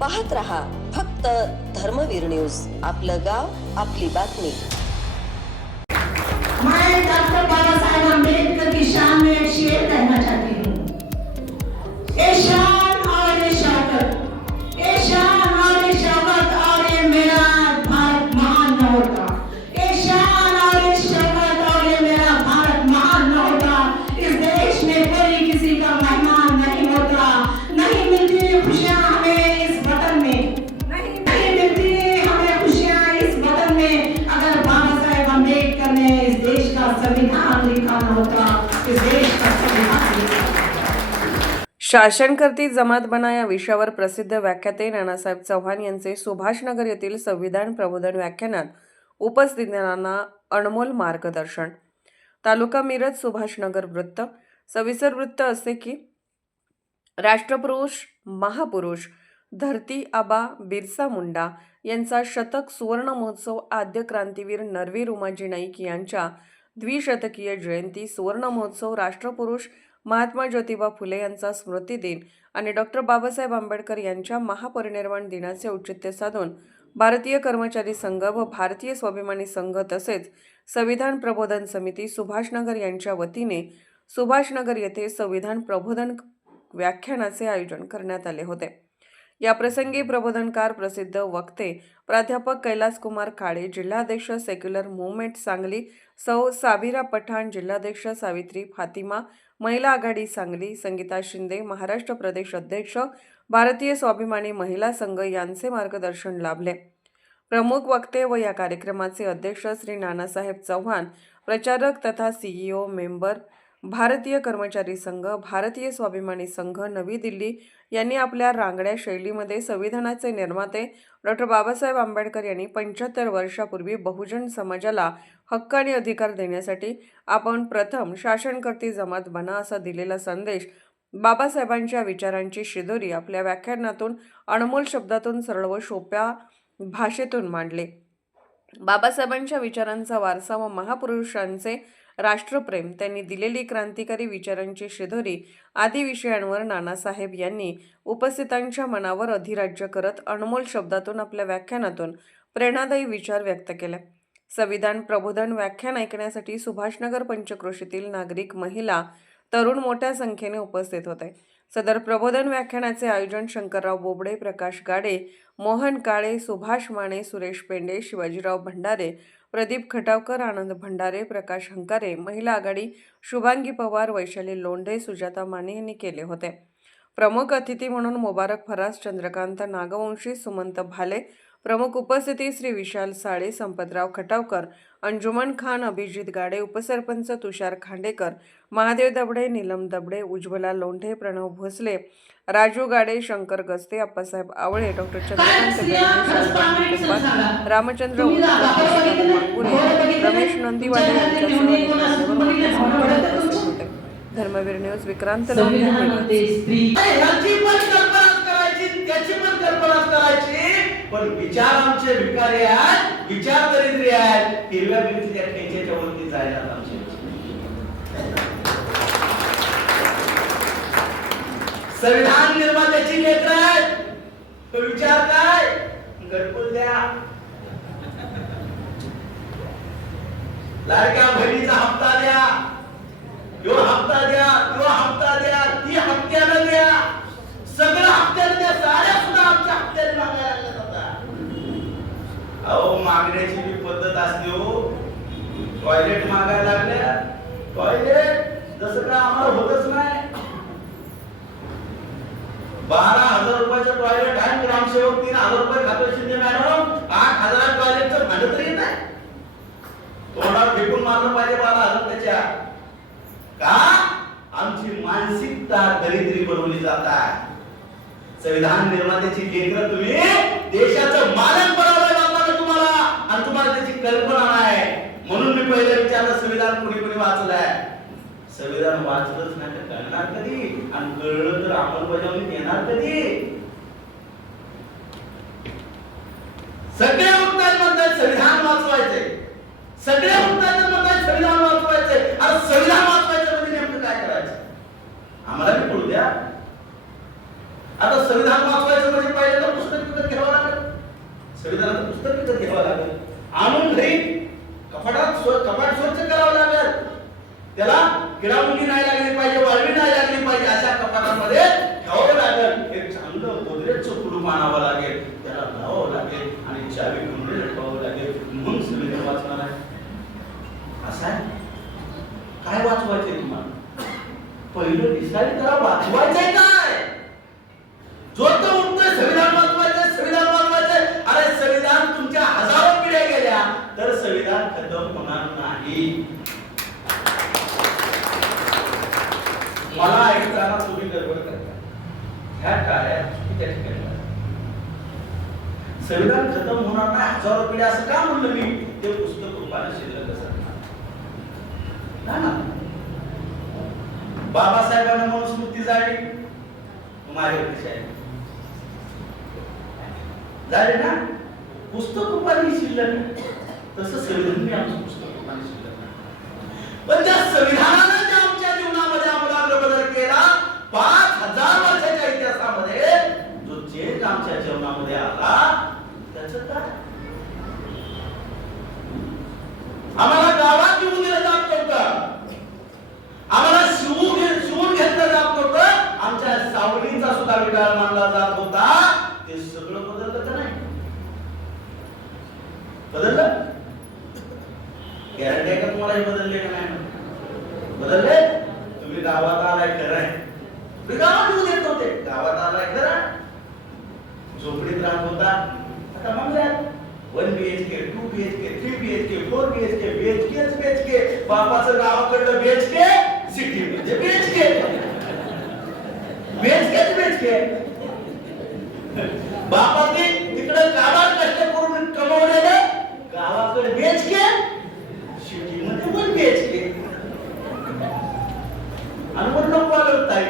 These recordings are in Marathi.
पाहत रहा फक्त धर्मवीर न्यूज, आपलं गाव आपली बातमी। मैं डॉक्टर बाबा साहेब अम्बेडकर की शान में एक शेर कहना चाहती हूँ। ये शान और ये शौकत, ये शान और ये शौकत और ये मेरा भारत महान न होता। ये शान और ये शौकत और ये मेरा भारत महान न होता। इस देश में कोई किसी का मेहमान नहीं होता। नहीं मिलती खुशियाँ हमें इस वतन में, नहीं मिलती हमें खुशियाँ इस वतन में अगर बाबा साहेब अम्बेडकर ने इस देश का संविधान लिखा न होता। इस देश का संविधान लिखा। शासन करती जमात बना या विषयावर प्रसिद्ध व्याख्याते नानासाहेब चव्हाण यांचे सुभाषनगर येथील संविधान प्रबोधन व्याख्यानात उपस्थितांना अनमोल मार्गदर्शन। तालुका मिरज सुभाषनगर वृत्त। सविस्तर वृत्त असे की राष्ट्रपुरुष महापुरुष धरती आबा बिरसा मुंडा यांचा शतक सुवर्ण महोत्सव आद्य क्रांतीवीर नरवीर उमाजी नाईक यांच्या द्विशतकीय जयंती सुवर्ण महोत्सव राष्ट्रपुरुष महात्मा ज्योतिबा फुले यांचा स्मृती दिन आणि डॉक्टर बाबासाहेब आंबेडकर यांच्या महापरिनिर्वाण दिनाचे औचित्य साधून भारतीय कर्मचारी संघ व भारतीय स्वाभिमानी संघ तसेच संविधान प्रबोधन समिती सुभाषनगर यांच्या वतीने सुभाषनगर येथे संविधान प्रबोधन व्याख्यानाचे आयोजन करण्यात आले होते। या प्रसंगी प्रबोधनकार प्रसिद्ध वक्ते प्राध्यापक कैलास कुमार काळे, जिल्हाध्यक्ष सेक्युलर मूवमेंट सांगली सौ साबिरा पठाण, जिल्हाध्यक्ष सावित्री फातिमा, महिला आघाडी सांगली संगीता शिंदे, महाराष्ट्र प्रदेश अध्यक्ष भारतीय स्वाभिमानी महिला संघ यांचे मार्गदर्शन लाभले। प्रमुख वक्ते व या कार्यक्रमाचे अध्यक्ष श्री नानासाहेब चव्हाण, प्रचारक तथा सीईओ मेंबर भारतीय कर्मचारी संघ भारतीय स्वाभिमानी संघ नवी दिल्ली यांनी आपल्या रांगड्या शैलीमध्ये संविधानाचे निर्माते डॉक्टर बाबासाहेब आंबेडकर यांनी 75 वर्षापूर्वी बहुजन समाजाला हक्क आणि अधिकार देण्यासाठी आपण प्रथम शासनकर्ती जमात बना असा दिलेला संदेश बाबासाहेबांच्या विचारांची शिदोरी आपल्या व्याख्यानातून अनमोल शब्दातून सरळ व सोप्या भाषेतून मांडले। बाबासाहेबांच्या विचारांचा वारसा व महापुरुषांचे राष्ट्रप्रेम, त्यांनी दिलेली क्रांतिकारी विचारांची शिदोरी आदी विषयांवर नानासाहेब यांनी उपस्थितांच्या मनावर अधिराज्य करत अनमोल शब्दातून आपल्या व्याख्यानातून प्रेरणादायी विचार व्यक्त केले। संविधान प्रबोधन व्याख्यान ऐकण्यासाठी सुभाषनगर पंचक्रोशीतील नागरिक, महिला, तरुण मोठ्या संख्येने उपस्थित होते। सदर प्रबोधन व्याख्यानाचे आयोजन शंकरराव बोबडे, प्रकाश गाडे, मोहन काळे, सुभाष माने, सुरेश पेंडे, शिवाजीराव भंडारे, प्रदीप खटावकर, आनंद भंडारे, प्रकाश हंकारे, महिला आघाडी शुभांगी पवार, वैशाली लोंढे, सुजाता माने यांनी केले होते। प्रमुख अतिथी म्हणून मुबारक फरास, चंद्रकांत नागवंशी, सुमंत भाले, प्रमुख उपस्थिती श्री विशाल साळे, संपतराव खटावकर, अंजुमन खान, अभिजित गाडे, उपसरपंच तुषार खांडेकर, महादेव दबडे, नीलम दबडे, उज्ज्वला लोंढे, प्रणव भोसले, राजू गाडे, शंकर गस्ते, अप्पासाहेब आवळे, डॉक्टर चंद्रकांत बेंडे, रामचंद्र मांगुरे, रमेश नंदीवाले यांच्यासह उपस्थित होते। धर्मवीर न्यूज विक्रांत पण विचार आमचे विकारी आहेत, विचार दरिद्री आहेत, हिरव्या मिरचीच्या ठेच्याच्या वरती जायला आमचे संविधान निर्मात्याची लेकर आहेत, तो विचार काय घरकुल द्या, लाडक्या बहिणीचा हप्ता द्या, यो हप्ता द्या, तो हप्ता द्या, ती हप्त्यानं द्या, सगळं हप्त्यानं द्या, साऱ्या सुद्धा आमच्या हप्त्याने मागायला लागल्या जातात। अहो मागण्याची भी पद्धत असते हो, टॉयलेट मागायला लागल्या, टॉयलेट जसं काय आम्हाला होतच नाही। 12,000 रुपयाचं टॉयलेट आहे, ग्रामसेवक 3,000 रुपये खातो शिंदे मॅडम, 8,000 टॉयलेटचं भाडं तरी येत आहे, तोंडावर फेकून मारलं पाहिजे 12,000 त्याच्या का? आमची मानसिकता दरिद्री बनवली जात आहे। संविधान निर्मात्याची लेकरं तुम्ही देशाचं मालक बनवलं जाताना तुम्हाला, आणि तुम्हाला त्याची कल्पना नाही, म्हणून मी पहिलं विचारलं संविधान कुणी कुणी वाचलंय। संविधान वाचलंच नाही तर कळणार कधी, आणि कळलं तर अंमलबजावणी येणार कधी? सगळे म्हणतात संविधान वाचवायचे, सगळे म्हणतात संविधान वाचवायचे, आणि संविधान वाचवायचं म्हणजे नेमकं काय करायचं आम्हाला भी कळू द्या। आता संविधान वाचवायचं म्हणजे पहिले तर पुस्तक पुस्तक विकत घ्यावं लागेल, आणून घरी कपाट स्वच्छ करावं लागेल, त्याला किडामुंगी नाही लागली पाहिजे, वाळवी नाही लागली पाहिजे, अशा कपाटामध्ये ठेवावं लागेल. एक चांगलं गोदरेजचं कुलूप आणावं लागेल, त्याला लावावं लागेल आणि चावी कुंडीला ठेवावं लागेल, मग संविधान वाचणार आहे. असं आहे. काय वाचवायचंय तुम्हाला? पहिलं डिसाईड करा वाचवायचंय काय. जो तो उठतोय संविधान वाचवायचंय, संविधान वाचवायचंय. अरे संविधान तुमच्या हजारो पिढ्या गेल्या तर संविधान खतम होणार नाही. मला ऐकताना तुम्ही गडबड करता, ह्या काळात चुकीच्या ठिकाणी संविधान खतम होणार नाही हजारो पिढ्या असं का म्हणलं मी? ते पुस्तक रूपाने शिल्लक असणार ना. बाबासाहेबांना म्हणून स्मृती झाली, माझ्या कशी आहे झाले ना. पुस्तक रूपाने शिल्लक, तसं संविधान मी आमचं पुस्तक रूपाने शिल्लक. पण त्या संविधानानं ज्या आमच्या जीवनामध्ये आमूलाग्र बदल केला, 5000 वर्षाच्या इतिहासामध्ये जो चेंज आमच्या जीवनामध्ये आला, त्याचं काय? आम्हाला गावात येऊ दिलं जात नव्हतं, आम्हाला शिवून घेतलं जात नव्हतं, आमच्या सावलीचा सुद्धा विचार मानला जात होता. ते सगळं बदललं का नाही? बदललं? गॅरंटी आहे का तुम्हाला हे बदलले का नाही? बदलले. तुम्ही गावात आलाय खरं आहे, तुम्ही गावात येऊ देत नव्हते, गावात आलाय खरं, झोपडीत राहत होता, आता म्हणतात 1 BHK, 2 BHK, 3 BHK, 4 BHK, BHK, बापाचं गावाकडलं BHK, सिटी म्हणजे BHK, बापाने तिकडे गावात कष्ट करून कमवलेले, गावाकडे BHK, सिटी मध्ये 1 BHK. आणि मग नको आलं ताई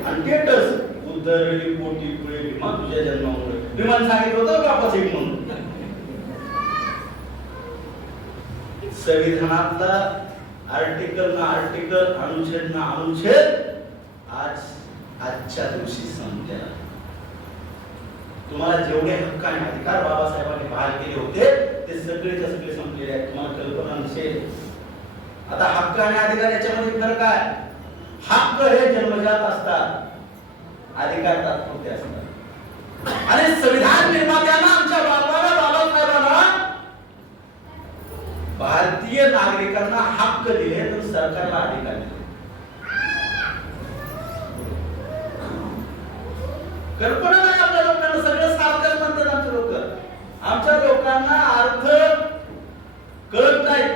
आणि स्टेटस उद्धरली पोटी पुढे विमान तुझ्या जन्मामुळे. विमान सांगितलं होतं बापाचं एक म्हणून. संविधानातला आर्टिकल ना आर्टिकल, अनुच्छेद ना अनुच्छेद आजच्या दिवशी संपलेला. तुम्हाला जेवढे हक्क आणि अधिकार बाबासाहेबांनी बहाल केले होते ते सगळेच्या सगळे संपलेले आहेत. तुम्हाला कल्पना नसेल. आता हक्क आणि अधिकार याच्यामध्ये फरक आहे. हक्क हे जन्मजात असतात, अधिकार तात्पुरते असतात. आणि संविधान निर्मात्यानं आमच्या बाबासाहेबांना भारतीय नागरिकांना हक्क दिले तर सरकारला अधिकार दिले. कल्पना नाही आपल्या लोकांना, सगळं सारखंच म्हणतात आमच्या लोक. आमच्या लोकांना अर्थ कळत नाही,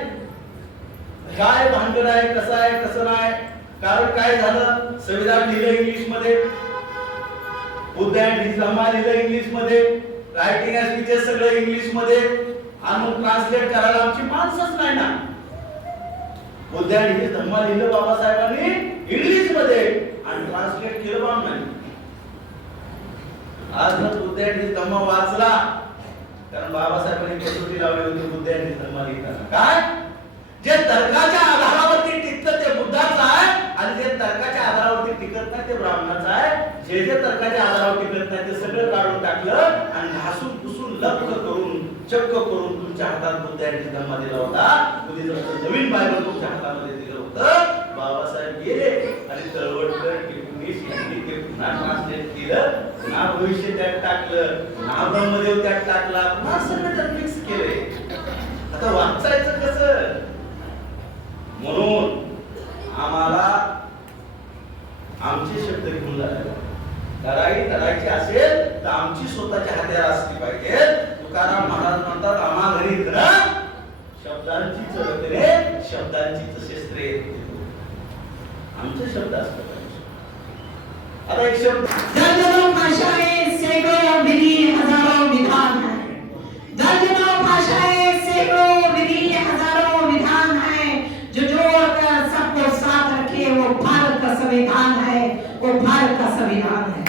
काय भानगड आहे, कसं आहे कसं नाही. कारण काय झालं, संविधान लिहिलं इंग्लिश मध्ये, बुद्ध अँड हिज धम्मा लिहिलं इंग्लिश मध्ये, रायटिंग अँड स्पीचेस सगळं इंग्लिश मध्ये, आणि ट्रान्सलेट करायला आमची माणसंच नाही ना. बुद्ध अँड हिज धम्मा लिहिलं बाबासाहेबांनी इंग्लिश मध्ये आणि ट्रान्सलेट केलं बामणांनी. आज जर बुद्ध अँड हिज धम्मा वाचला, कारण बाबासाहेबांनी कसोटी लावली होती बुद्ध अँड हिज धम्मा लिहिताना. काय जे तर्काच्या आधारावरती टिकतं ते बुद्धाचं आहे, आणि जे तर्काच्या आधारावरती टिकत नाही ते ब्राह्मणाचं आहे. जे जे तर्काच्या आधारावर टिकत नाही ते सगळं काढून टाकलं आणि घासून पुसून लक्ष करून चक्क करून तुमच्या हातात बुद्ध अँड हिज धम्मा दिला होता. नवीन बायबल तुमच्या हातामध्ये दिलं होतं. बाबासाहेब गेले आणि तळवटकर टिपूनीस यांनी ते पुन्हा ट्रान्सलेट केलं, पुन्हा भविष्य त्यात टाकलं, पुन्हा ब्रह्मदेव त्यात टाकला, पुन्हा सगळं त्यात मिक्स केले. आता वाचायचं कसं? म्हणून आम्हाला आमचे शब्द घेऊन लढाई लढायची असेल तर आमची स्वतःची हत्यार असली पाहिजे. तुकाराम महाराज म्हणतात, आम्हा घरी शब्दांचीच रत्ने, शब्दांचीच शस्त्रे. आमचे शब्द असतात. आता एक शब्द, दर्जनों भाषाएं, सैकड़ों विधि, हजारों विधान है. दर्जनों भाषाएं, सैकड़ों विधि, हजारों विधान है. जो जोड़कर सबको साथ रखे वो भारत का संविधान है, वो भारत का संविधान है.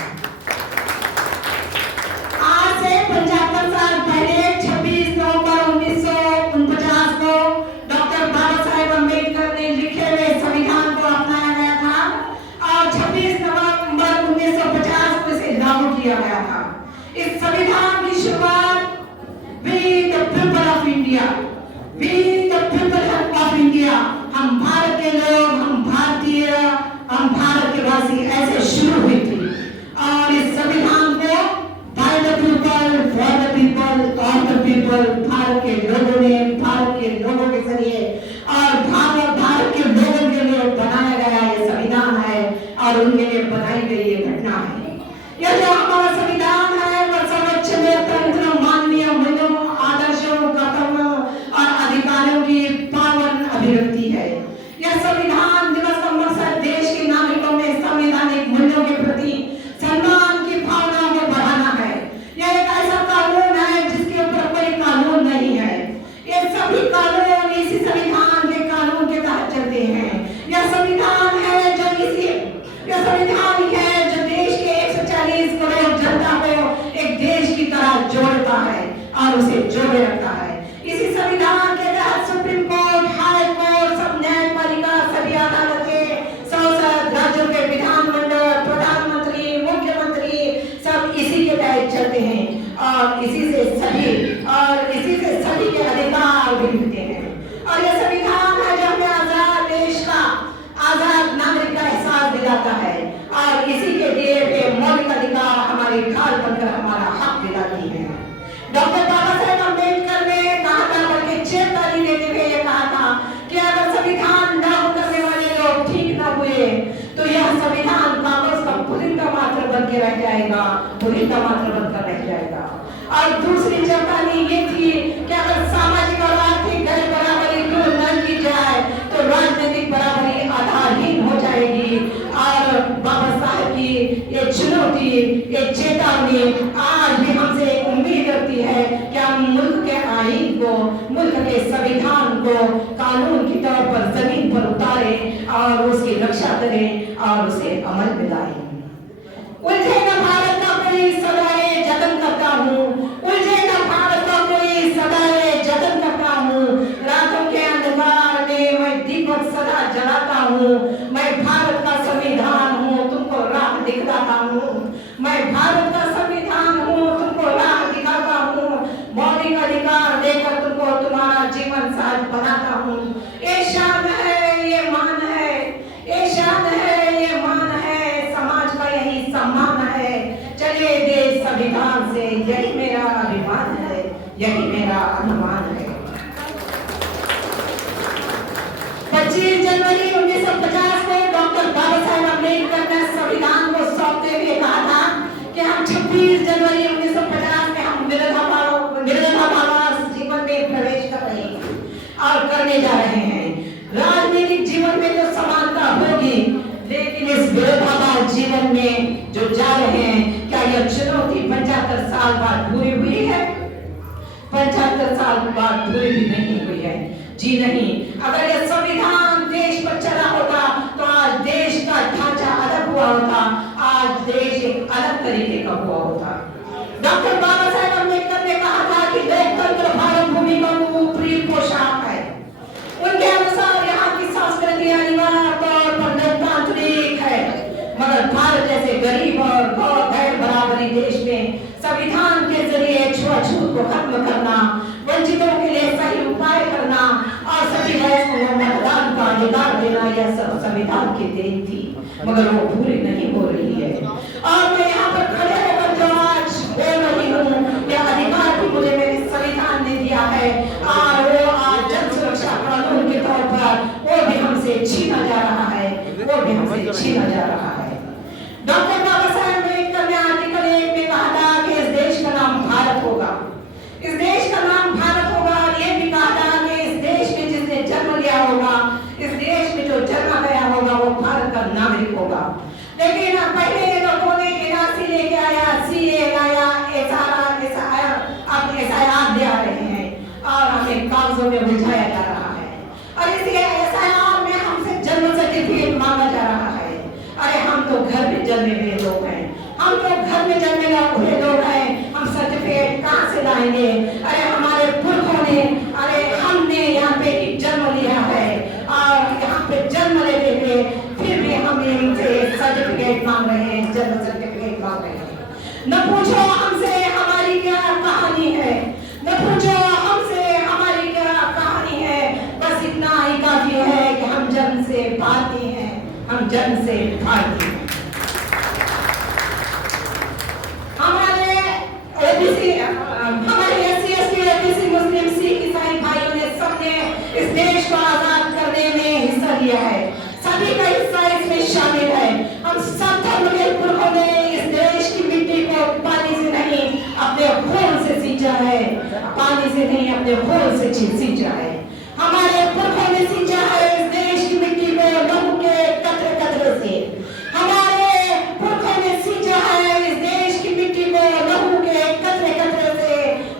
आज से 75 साल पहले 26 नवंबर 1949 को डॉक्टर बाबा साहेब अम्बेडकर ने लिखे हुए संविधान को अपनाया गया था और 26 नवंबर 1950 को इसे लागू किया गया था. इस संविधान की शुरुआत We the people of India, we the people of India, हम भारत के लोग, हम भारतीय, हम भारत के वासी ऐसे शुरू हुई थी और इस संविधान को by the people, for the people, of the people, Bharat के लोगों ने, भारत के लोगों के जरिए और भारत के लोगों के लिए बनाया गया ये संविधान है और उनके लिए बनाई गई ये घटना है। यह जो हमारा संविधान है वह सर्वोच्च लोकतंत्र, मानवीय मूल्यों, आदर्शों, कर्तव्यों और अधिकारों की पावन अभिव्यक्ति है। यह संविधान दिवस का मकसद देश के नागरिकों में संवैधानिक मूल्यों के प्रति सम्मान की भावना को बढ़ाना है। यह एक ऐसा कानून है जिसके ऊपर कोई कानून नहीं है। ये सभी कानून इसी संविधान के कानून के तहत चलते हैं। यह संविधान है यह संविधान है जो देश के 140 करोड़ जनता को एक देश की तरह जोड़ता है और उसे जोड़े रखता है। इसी संविधान के तहत सुप्रीम कोर्ट, हाई कोर्ट, सब न्यायपालिका, सभी अदालतें, संसद, राज्यों के विधानमंडल, प्रधानमंत्री, मुख्यमंत्री सब इसी के तहत चलते हैं और इसी से सभी के अधिकार भी मिलते हैं। और यह संविधान है जो हमें आजाद देश का, आजाद नागरिक का एहसास दिलाता है और इसी के दिए हुए मौलिक अधिकार हमारी ढाल बनकर हमारा हक दिलाती है। डॉक्टर बाबा साहेब अम्बेडकर ने कहा था, बल्कि चेतावनी देते हुए ये कहा था कि अगर संविधान लागू करने वाले लोग ठीक न हुए तो यह संविधान कागज का पुलिंदा मात्र बन के रह जाएगा, पुलिंदा मात्र बनकर रह जाएगा। और दूसरी चेतावनी ये थी कि अगर सामाजिक और आर्थिक गैर बराबरी दूर न की जाए तो राजनीतिक बराबरी आधारहीन हो जाएगी। और बाबा साहब की ये चुनौती, ये चेतावनी आज भी हमसे उम्मीद करती है कि हम मुल्क के आईन को, मुल्क के संविधान को कानून की तौर पर जमीन पर उतारें और उसकी रक्षा करें और उसे अमल में लाएं। उलझेगा भारत का कोई सदाए जतन करता हूँ, उलझेगा भारत का कोई सदाए जतन करता हूँ, रातों के अंधकार में मैं दीपक सदा जलाता हूँ, मैं भारत का संविधान हूँ, तुमको राह दिखाता हूँ, मैं भारत का संविधान हूँ, तुमको राह दिखाता हूँ, मौलिक अधिकार देकर तुमको तुम्हारा जीवन साथ बनाता हूँ। ये शान है, ये मान है, ये शान है, ये मान है, समाज का यही सम्मान है। चलिए देश संविधान से, यही मेरा अभिमान है, यही मेरा अनुमान है। 25 जनवरी 1950 को डॉक्टर बाबा साहेब अम्बेडकर ने संविधान को सौंपते हुए कहा था कि हम 26 जनवरी 1950 में हम विरोधाभास जीवन में प्रवेश कर रहे हैं और करने जा रहे हैं। राजनीतिक जीवन में तो समानता होगी, लेकिन इस विरोधाभास जीवन में जो जा रहे हैं, क्या यह चुनौती 75 साल बाद पूरी हुई है? 75 साल बाद पूरी भी नहीं हुई है। जी नहीं, अगर यह संविधान देश पर चला होता तो आज देश का ढांचा अलग हुआ होता, आज देश एक अलग तरीके का हुआ होता। डॉक्टर बाबा साहेब अम्बेडकर ने कहा था कि लोकतंत्र भारत भूमि का ऊपरी पोशाक है। उनके अनुसार यहाँ की संस्कृति अनिवार्य तौर पर लोकतांत्रिक है, मगर भारत जैसे गरीब और गैर बराबरी देश में संविधान के जरिए छुआछूत को खत्म करना, वंचितों के लिए सही उपाय करना और सभी वयस्कों को मतदान का अधिकार देना, यह सब संविधान की देन थी, मगर वो पूरी नहीं हो रही है। और मैं यहाँ पर खड़े होकर जो आज बोल रही हूँ, यह अधिकार भी मुझे मेरे संविधान ने दिया है और वो आज जन सुरक्षा कानून के तौर पर वो भी हमसे छीना जा रहा है, वो भी हमसे छीना जा रहा है। डॉक्टर बाबा साहेब अम्बेडकर ने आर्टिकल 1 में कहा था कि इस देश का नाम भारत होगा, इस देश का नाम भारत होगा। ये भी कहा था कि इस देश में जिसने जन्म लिया होगा, इस देश में जो जन्मा गया होगा वो भारत का नागरिक होगा। लेकिन पहले लोगों ने एनआरसी लेके आया, सीए लाया, अब एसआईआर ले आ रहे हैं और हमें कागजों में उलझाया जा रहा है और इस एसआईआर में हमसे जन्म सर्टिफिकेट मांगा जा रहा है। अरे हम तो घर में जन्मे हुए लोग हैं, हम तो घर में जन्मे हुए लोग हैं, हम सर्टिफिकेट कहाँ से लाएंगे? अरे हमारे पुरखों ने, अरे हमने यहाँ पे जन्म लिया है और यहाँ पे जन्म लेते हुए फिर भी हम इनसे सर्टिफिकेट मांग रहे हैं, जन्म सर्टिफिकेट मांग रहे हैं। न पूछो हमसे कहानी है। न पूछो हमसे हमारी क्या कहानी है, बस इतना ही काफी है कि हम जन्म से भारतीय हैं, हम जन्म से भारतीय हैं। हमारे ओबीसी, हमारे एससी एसटी ओबीसी मुस्लिम सिख ईसाई भाइयों ने सबने इस देश को आजाद करने में हिस्सा लिया है। सभी का हिस्सा इसमें शामिल है। हम सब धर्म के पुरखों ने इस देश की मिट्टी को पानी से नहीं अपने खून से सींचा है, पानी से नहीं अपने खून से सींचा है। हमारे पुरखों ने सींचा है इस देश की मिट्टी को लहू के कतरे कतरे से। हमारे पुरखों ने सींचा है इस देश की मिट्टी को लहू के कतरे कतरे से।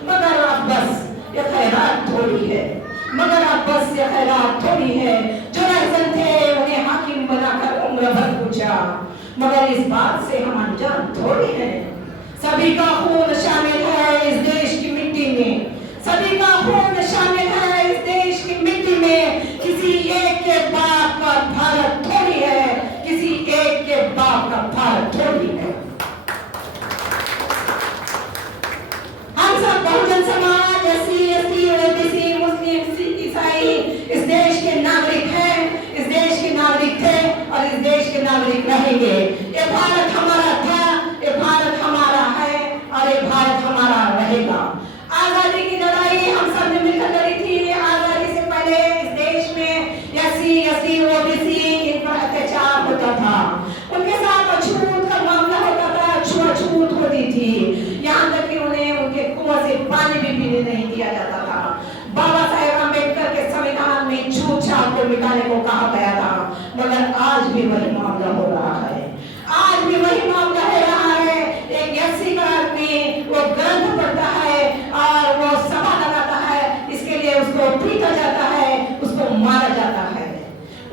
मगर अब बस ये खैरात थोड़ी है, मगर अब बस ये खैरात थोड़ी है। जो रहसन थे उन्हें हाकिम बनाकर उम्र भर पूछा, मगर इस बात से हम अनजान थोड़ी हैं। सभी का खून शामिल है इस देश की मिट्टी में, सभी का खून शामिल है इस देश की मिट्टी में। किसी एक के बाप का भारत थोड़ी है, किसी एक के बाप का भारत थोड़ी है। हम सब Bahujan Samaj, SC ST OBC मुस्लिम सिख ईसाई इस देश के नागरिक हैं, इस देश के नागरिक थे और इस देश के नागरिक रहेंगे। ये भारत हमारा था, ये भारत हमारा है और ये भारत हमारा रहेगा। आजादी की लड़ाई हम सब ने मिलकर लड़ी थी। आजादी से पहले इस देश में एससी एसटी ओबीसी इन पर अत्याचार होता था, उनके साथ अछूत का मामला होता था, छुआछूत होती थी, यहाँ तक कि उन्हें उनके कुआं से पानी भी पीने नहीं दिया जाता था। बाबा साहेब अम्बेडकर के संविधान में छूत छात को मिटाने को कहा गया था, मगर आज भी वही मामला हो रहा है, आज भी वही मामला हो रहा है। एक एससी का आदमी वो ग्रंथ पढ़ता है और वो सभा लगाता है, इसके लिए उसको पीटा जाता है, उसको मारा जाता है।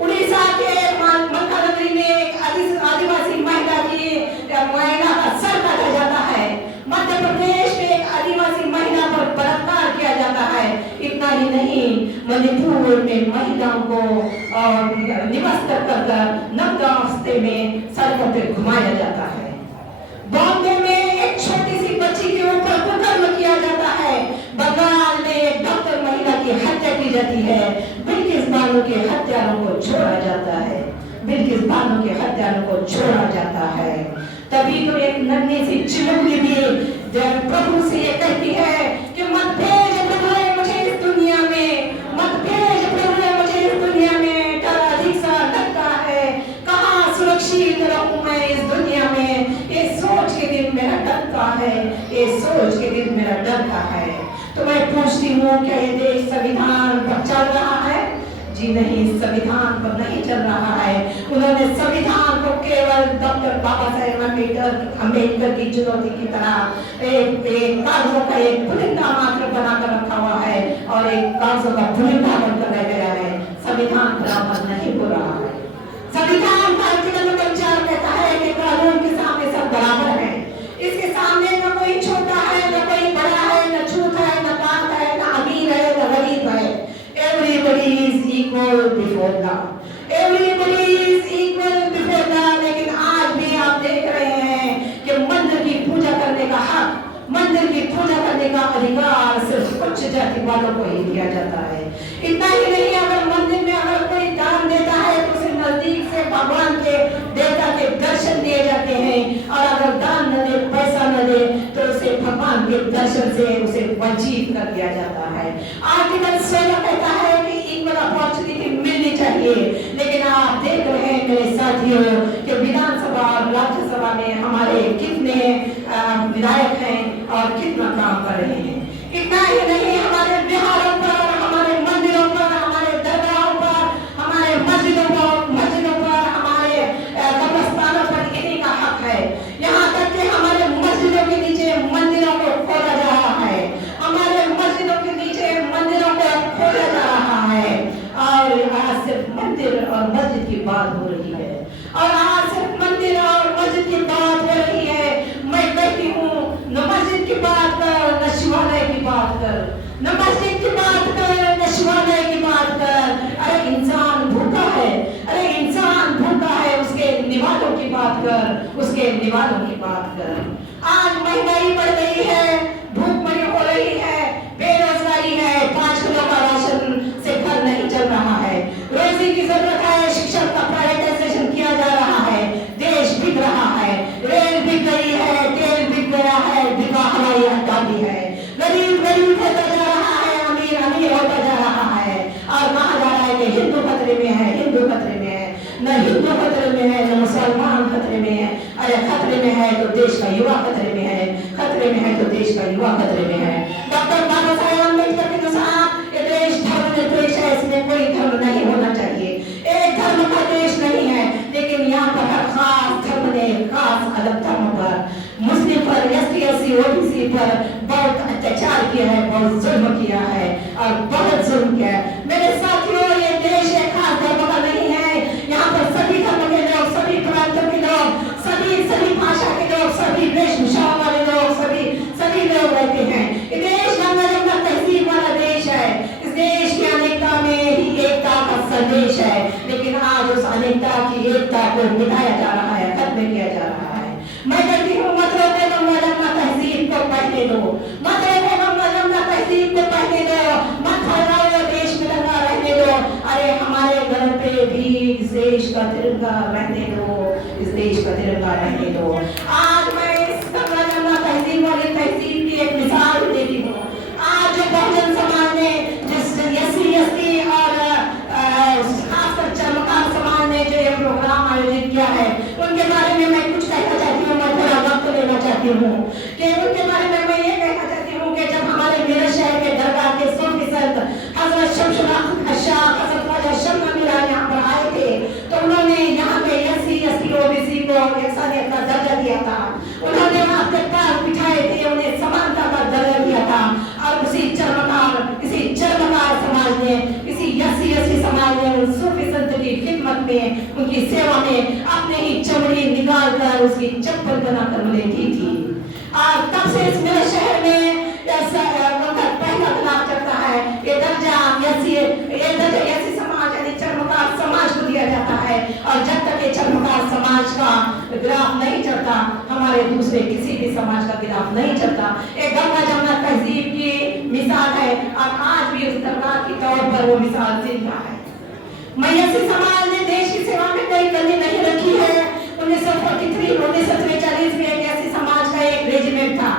उड़ीसा के मलकानगिरी में एक आदिवासी महिला का सर काटा जाता है। मध्य प्रदेश में एक आदिवासी महिला पर बलात्कार किया जाता है। इतना ही नहीं, मणिपुर में महिलाओं को निवस्त कर नग्न में सड़कों पर घुमाया जाता है। बॉम्बे में एक छोटी सी बच्ची के ऊपर कुकर्म किया जाता है। बंगाल में एक डॉक्टर महिला की हत्या की जाती है। बिल्किस बानो के हत्यारों को छोड़ा जाता है, बिल्किस बानो के हत्यारों को छोड़ा जाता है। तभी तो एक नन्ही सी चिमुकली भी प्रभु से ये कहती है कि मत भेज प्रभु मुझे इस दुनिया में, मत भेज प्रभु मुझे इस दुनिया में, डर अधिक सा लगता है, कहाँ सुरक्षित रहूं मैं इस दुनिया में। ये सोच के दिल मेरा डरता है, ये सोच के दिल मेरा डरता है। तो मैं पूछती हूँ, क्या ये देश संविधान पर चल रहा है? जी नहीं, संविधान पर नहीं चल रहा है। उन्होंने संविधान को केवल डॉक्टर बाबा साहेब अम्बेडकर की चुनौती की तरह एक कागजों का एक पुलिंदा मात्र बनाकर रखा हुआ है और एक कागजों का पुलिंदा बनकर रह गया है। संविधान पर अमल नहीं हो रहा है। संविधान का आर्टिकल नंबर 4 कहता है कि कानून के सामने सब बराबर है। इसके सामने न कोई छोटा है, न कोई बड़ा है, न छूत है, न पाक है, न अमीर है, न गरीब है। Everybody is equal before God. Everybody is equal before God. लेकिन आज भी आप देख रहे हैं कि मंदिर की पूजा करने का हक, मंदिर की पूजा करने का अधिकार सिर्फ उच्च जाति वालों को ही दिया जाता है। इतना ही नहीं, अगर मंदिर में अगर कोई दान देता है तो उसे नजदीक से भगवान के देवता के दर्शन दिए जाते हैं, और अगर दान न दे, पैसा न दे, तो उसे भगवान के दर्शन से उसे वंचित कर दिया जाता है। आर्टिकल 16 कहता है कि इक्वल अपॉर्चुनिटी मिलनी चाहिए, लेकिन आप देख रहे हैं मेरे साथियों कि विधानसभा और राज्यसभा में हमारे कितने विधायक हैं और कितना काम कर रहे हैं। इतना ही नहीं, हमारे बिहारों पर, हमारे मंदिरों पर, हमारे दरगाहों पर, हमारे मस्जिदों पर, हमारे कब्रिस्तानों पर इन्हीं का हक है। यहाँ तक कि हमारे मस्जिदों के नीचे मंदिरों को खोला जा रहा है, हमारे मस्जिदों के नीचे मंदिरों को खोला जा रहा है। और आज सिर्फ मंदिर और मस्जिद की बात हो रही है, और आज सिर्फ मंदिर और मस्जिद की बात हो रही है। मैं कहती हूँ, न मस्जिद की बात कर, न शिवालय की बात कर, न मस्जिद की बात कर, न शिवालय की बात कर। अरे इंसान भूखा है, अरे इंसान भूखा है, उसके निवालों की बात कर, उसके निवालों की बात कर। आज महंगाई बढ़ गई है, भूखमरी हो है तो देश का युवा खतरे में है, खतरे में है तो देश का युवा खतरे में है। डॉक्टर बाबा साहेब अम्बेडकर के अनुसार ये देश धर्मनिरपेक्ष है, इसमें कोई धर्म नहीं होना चाहिए, एक धर्म का देश नहीं है, लेकिन यहाँ पर हर खास धर्म ने खास अलग धर्म पर, मुस्लिम पर, एसटी ओबीसी पर बहुत अत्याचार किया है, बहुत जुल्म किया है और बहुत जुल्म किया है। मेरे साथियों, ये देश एक खास धर्म का नहीं है, यहाँ पर सभी धर्म के लोग, सभी प्रांतों के लोग, सभी भाषा के लोग, सभी वेशभूषाओं वाले लोग, सभी लोग रहते हैं। ये देश गंगा जमुना तहजीब वाला देश है, इस देश की अनेकता में ही एकता का संदेश है, लेकिन आज उस अनेकता की एकता को मिटाया जा रहा है, खत्म किया जा रहा है। मैं कहती हूँ मत रोको गंगा जमुना तहजीब को पढ़ने दो, मत रोको गंगा जमुना तहजीब को पढ़ने दो, मत फैलाओ देश में दंगा रहने दो। अरे हमारे घर पे भी इस देश का तिरंगा रहने दो, इस देश का तिरंगा रहने दो। आज मैं इस गंगा जमुना तहजीब वाली तहजीब की एक मिसाल देती हूँ। आज जो बहुजन समाज ने जिस एससी और खासकर चरमकार समाज ने जो ये प्रोग्राम आयोजित किया है, उनके बारे में मैं कुछ कहना चाहती हूँ, मैं थोड़ा वक्त लेना चाहती हूँ कि उनके बारे में मैं ये कहना चाहती हूँ कि जब हमारे मेरठ शहर के दरगाह के सूफी संत हजरत शमशुल शाह हजरत ख्वाजा शमशुल मीरा यहाँ पर आए थे, तो उन्होंने यहाँ पे एससी ओबीसी को इंसानियत का दर्जा दिया था, उन्होंने वहाँ पे पैर बिठाए थे, उन्हें समानता का दर्जा दिया था। और इसी चरमकार समाज ने, इसी एससी समाज ने उन सूफी संत की खिदमत में, उनकी सेवा में अपने ही चमड़ी निकाल कर उसकी चप्पल बनाकर उन्हें दी थी। और तब से इस मेरे शहर में पहला खिलाफ चलता है, ये दर्जा एससी समाज यानी चरमकार समाज को दिया जाता है, और जब तक ये चरमकार समाज का गिराफ नहीं चलता, हमारे दूसरे किसी भी समाज का गिराफ नहीं चलता। एक गंगा जमुना तहजीब की मिसाल है, और आज भी उस दरगाह की तौर पर वो मिसाल जिंदा है। मैयसी समाज ने देश की सेवा में कोई कमी नहीं रखी है। 1943 में एक ऐसी समाज का एक रेजिमेंट था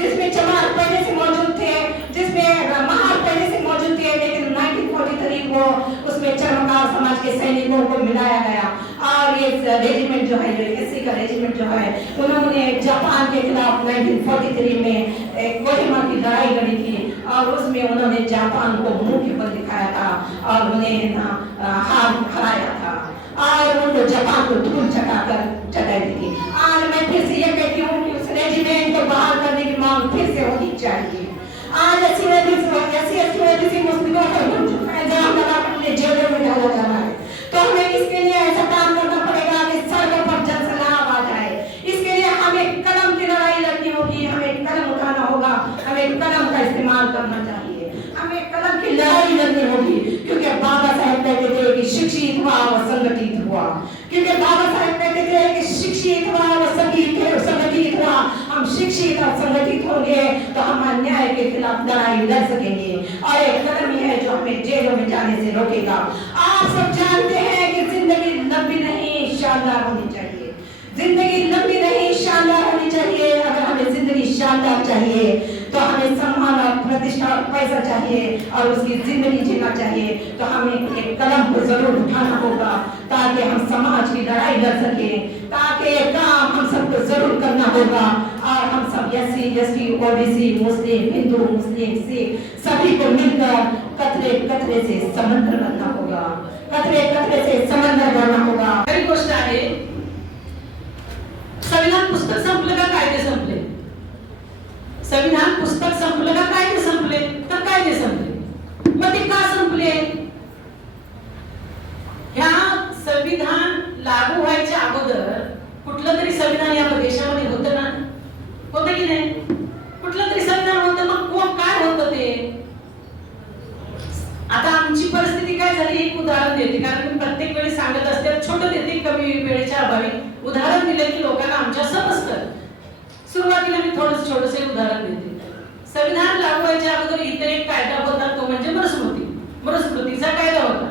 जिसमें चमार पहले से मौजूद थे, जिसमें महार पहले से मौजूद थे, लेकिन 1943 को उसमें चरमकार समाज के सैनिकों को मिलाया गया। और ये रेजिमेंट जो है, जो एससी का रेजिमेंट जो है, उन्होंने जापान के खिलाफ 1943 में एक कोहिमा की लड़ाई लड़ी थी, और उसमें उन्होंने जापान को मुंह के बल दिखाया था और उन्हें हराया था, और उनको जापान को धूल चटाई थी। आज मैं फिर से ये कहती हूँ कि उस रेजिमेंट को बहाल करने की मांग फिर से होनी चाहिए। आज ऐसी मुस्लिमों को इल्जाम लगाकर उन्हें जेलों में डाला जा रहा है, तो हमें इसके लिए ऐसा काम करना पड़ेगा कि सड़कों पर जन सैलाब आ जाए। इसके लिए हमें कलम की लड़ाई लड़नी होगी, हमें कलम उठाना होगा, हमें कलम का इस्तेमाल करना चाहिए, हमें कलम की लड़ाई लड़नी होगी, क्योंकि बाबा साहेब कहते थे कि शिक्षित हुआ व संगठित हुआ, क्योंकि बाबा साहेब कहते थे कि शिक्षित हुआ व संगठित हुआ। हम शिक्षित और संगठित होंगे तो हम अन्याय के खिलाफ लड़ाई लड़ सकेंगे, और एक कदम ही है जो हमें जेलों में जाने से रोकेगा। आप सब जानते हैं कि जिंदगी लंबी नहीं शानदार होनी चाहिए, जिंदगी लंबी नहीं शानदार होनी चाहिए। अगर हमें जिंदगी शानदार चाहिए तो हमें सम्मान और प्रतिष्ठा और पैसा चाहिए, और उसकी जिंदगी जीना चाहिए, तो हमें एक कलम को जरूर उठाना होगा, ताकि हम समाज की लड़ाई लड़ सके, ताकि ये काम हम सबको जरूर करना होगा। और हम सब एससी ओबीसी मुस्लिम हिंदू मुस्लिम सिख सभी को मिलकर कतरे कतरे से समंदर बनना होगा, कतरे कतरे से समंदर बनना होगा। खरी गोष्ट आहे, संविधान पुस्तक संपलं का कायदे संपले? संविधान पुस्तक संपलं का कायदे संपले? तर कायदे संपले। मग ते का संपले? ह्या संविधान लागू व्हायच्या अगोदर कुठलं तरी संविधान या देशामध्ये होतं ना, होतं की नाही? कुठलं तरी संविधान होतं, मग काय होतं ते? आता आमची परिस्थिती काय झाली, एक उदाहरण देते, कारण मी प्रत्येक वेळी सांगत असते, छोटं देते कमी वेळेच्या अभावी। उदाहरण दिले की लोकांना आमच्या समजतं। सुरुवातीला मी छोटंसं उदाहरण देते। संविधान लागू व्हायच्या अगोदर इतर एक कायदा होता, तो म्हणजे मनुस्मृतीचा कायदा होता।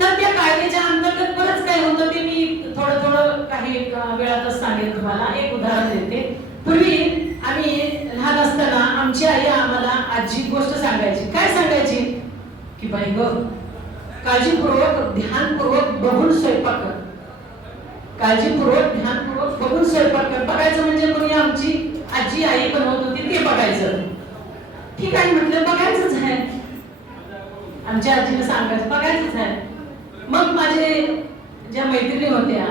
तर त्या कायद्याच्या अंतर्गत बरंच काय होतं ते मी थोडं काही वेळातच सांगेन तुम्हाला। एक उदाहरण देते। पूर्वी आम्ही लहान असताना आमची आई आम्हाला आजी गोष्ट सांगायची। काय सांगायची की बाई गं, काळजीपूर्वक ध्यानपूर्वक बघून स्वयंपाक कर, काळजीपूर्वक ध्यानपूर्वक बघून स्वयंपाक कर. बघायचं म्हणजे कोणी आमची आजी आई बनवत होती ते बघायचं. ठीक आहे म्हटलं बघायचंच आहे. आमच्या आजीने सांगायचं बघायचंच आहे. मग माझे ज्या मैत्रिणी होत्या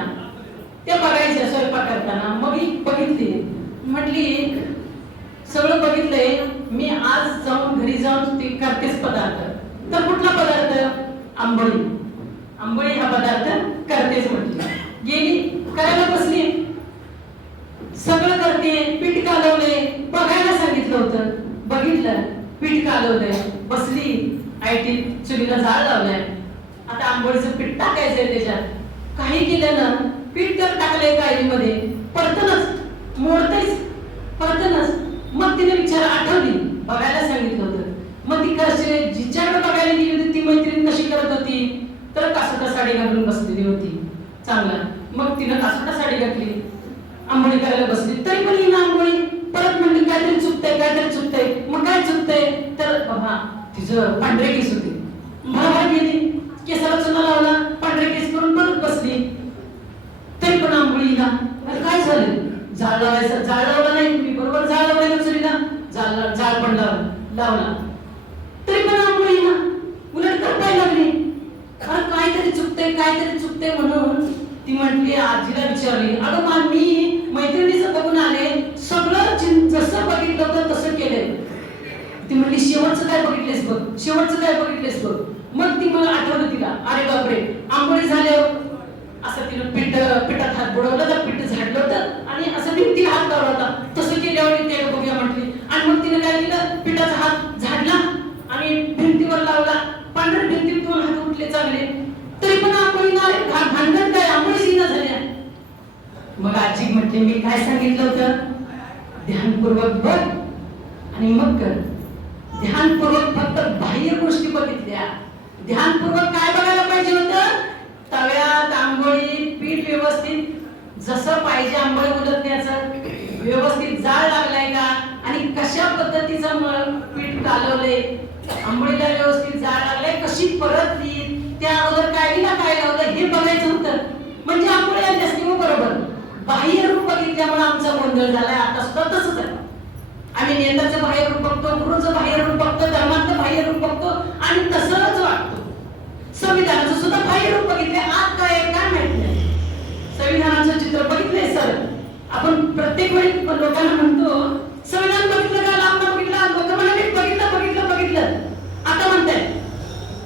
त्या बघायच्या स्वयंपाक करताना. मग बघितली म्हटली सगळं बघितलंय मी, आज जाऊन घरी जाऊन ते करतेच पदार्थ. तर कुठला पदार्थ? आंबोळी. आंबोळी हा पदार्थ करतेच म्हटली. गेली करायला बसली, सगळं करते. पीठ कालवले, बघायला सांगितलं होतं, बघितलं पीठ कालवलंय. बसली आयटी चुलीला जाळ लावलाय. आता आंबोळीचं पीठ टाकायचंय त्याच्यात. काही केलं ना, पीठ तर टाकलंय कायलीमध्ये, परतनच मोडतेच परतनच. मग तिने विचार आठवली, बघायला सांगितलं होतं. मग ती कशी जिच्याकडे बघायला गेली होती ती मैत्रीण कशी करत होती तर कासोटा साडी घालून बसलेली होती चांगला. मग तिनं कासोटा साडी घातली, आंबोळी करायला बसली. तरी पण हिनं आंबोळी परत म्हणली काहीतरी चुकतंय काहीतरी चुकतंय. मग काय चुकतंय तर बाबा तिचं पांढरे केस होते. बरोबर गेली, केसाला चुना लावला, पांढरे केस करून परत बसली. तरी पण आंबोळीला काय झालं? जाळ लावायचं, जाळ लावला नाही तुम्ही, बरोबर जाळ लावायला चुलीला, जाळ पण लावला. तरी पण आंबोळीला उलट करपायला लागली. काहीतरी चुकतंय म्हणून ती म्हटली, आजीला विचारली, अगं मी मैत्रिणीचं बघून आले, सगळं जसं बघितलं होतं तसं केलंय. ती म्हटली शेवटचं काय बघितलेस बघ, शेवटचं काय बघितलेस बघ. मग ती मला आठवलं तिला, अरे बापरे आंबोळी झाल्यावर असं तिनं पिठात हात बुडवला तर पीठ झाडलं होतं आणि असं भिंतीला हात लावला होता. तसं केल्यावर ते बघूया म्हटली. आणि मग तिने काय केलं, पिठाचा हात झाडला आणि भिंतीवर लावला. पांढऱ्या भिंतीत 2 हात उठले चांगले. तरी पण आंबोळी भांडण काय, आंबोळी सीना झाल्या. मग आजी म्हटली, मी काय सांगितलं होतं, ध्यानपूर्वक बघ आणि मग कर. ध्यानपूर्वक फक्त बाह्य गोष्टी बघितल्या. ध्यानपूर्वक काय बघायला पाहिजे होतं, तव्यात आंबोळी पीठ व्यवस्थित जसं पाहिजे आंबोळी उलटण्याचं व्यवस्थित जाळ लागलाय का आणि कशा पद्धतीचं पीठ कालवलंय, आंबोळीला व्यवस्थित जाळ लागलाय, कशी परतली, त्या अगोदर काढीला काय लावलं हे बघायचं होतं. म्हणजे आंबोळी आली असती. मग बरोबर बाह्य रूप बघितल्यामुळे आमचा गोंधळ झालाय. आता सुद्धा तसंच आहे. आम्ही नेत्याचं बाह्य रूप बघतो, गुरुचं बाह्य रूप बघतो, धर्माचं बाह्य रूप बघतो आणि तसंच वागतो. संविधानाचं सुद्धा बाह्य रूप बघितले, आत काय आहे काय माहित नाही. संविधानाचं चित्र बघितलंय सर, आपण प्रत्येक वेळी लोकांना म्हणतो संविधान बघितलं का, लांब बघितलं, लोक म्हणाले बघितलं. आता म्हणताय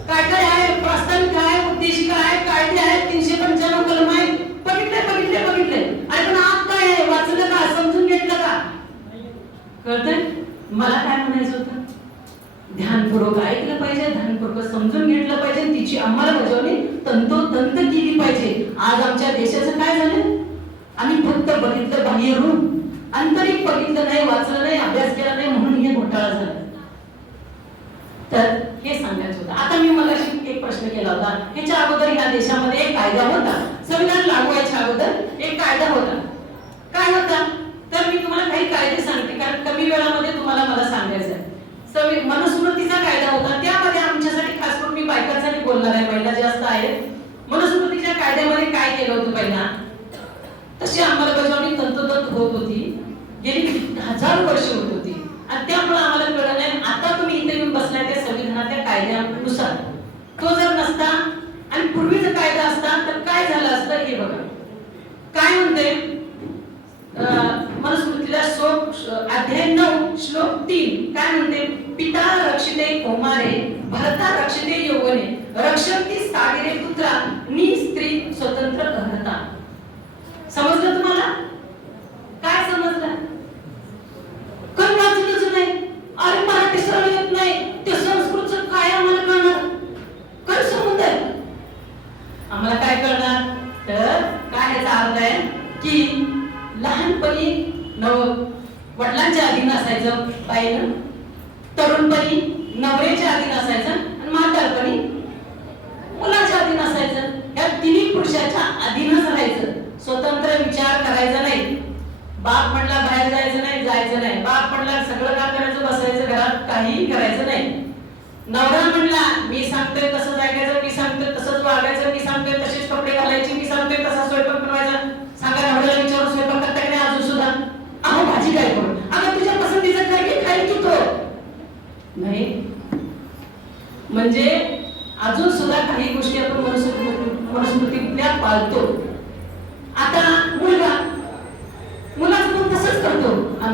काय काय आहे, प्रास्ताविक आहे, उद्देशिका आहे, कायदे आहेत, 395 कलम आहे. बघितले आणि पण आत काय आहे, वाचलं का, समजून घेतलं का, कळतंय? मला काय म्हणायचं होतं, ध्यानपूर्वक ऐकलं पाहिजे, ध्यानपूर्वक समजून घेतलं पाहिजे, तिची अंमलबजावणी तंतोतंत केली पाहिजे. आज आमच्या देशाचं काय झालं, आम्ही फक्त बघितलं बाह्य रूप, आंतरिक बघितलं नाही, वाचलं नाही, अभ्यास केला नाही, म्हणून हे घोटाळा झाला. तर हे सांगायचं होतं. आता मी मगाशी एक प्रश्न केला होता, ह्याच्या अगोदर या देशामध्ये एक कायदा होता, संविधान लागू व्हायच्या अगोदर एक कायदा होता. काय होता तर मी तुम्हाला काही कायदे सांगते, कारण कमी वेळामध्ये तुम्हाला मला सांगायचं आहे. मनुस्मृतीचा कायदा होता, त्यामध्ये आमच्यासाठी खास करून मी बायकांसाठी बोलणार आहे, महिला जास्त आहेत. मनुस्मृतीच्या कायद्यामध्ये काय केलं होतं, पहिला तशी अंमलबजावणी तंतोतंत होत होती, गेली 1000 वर्ष होत होती आणि त्यामुळे आम्हाला कळलं नाही. आता तुम्ही इथे येऊन बसलाय त्या संविधानाच्या कायद्यानुसार, तो जर नसता आणि पूर्वीचा कायदा असता तर काय झालं असतं हे बघा. काय म्हणते मनुस्मृतीला अध्याय 9 श्लोक 3 काय म्हणते, पिता रक्षिते कौमारे भरता रक्षिते यौवने रक्षन्ति सागरे पुत्रा नि स्त्री स्वतंत्र अर्हता. समजलं तुम्हाला? काय समजलं? कोण वाचलंच नाही, अरे मराठी सरळ येत नाही, ते संस्कृतचं काय आम्हाला कळणार, काय संबंध आहे आम्हाला, काय कळणार? तर काय याचा अर्थ आहे की लहानपणी वडिलांच्या अधीन असायचं बाईनं, तरुणपणी नवऱ्याच्या अधीन असायचं आणि म्हातारपणी मुलाच्या अधीन असायचं. या तिन्ही पुरुषाच्या अधीनच राहायचं, स्वतंत्र विचार करायचा नाही. बाप म्हणला बाहेर जायचं नाही, बाप म्हणला सगळं काम करायचं, बसायचं घरात, काहीही करायचं नाही. नवरा म्हणला मी सांगतोय तसंच ऐकायचं, मी सांगतोय तसंच वागायचं, मी सांगतोय तसेच कपडे घालायचे, मी सांगतोय तसा स्वयंपाक बनवायचा,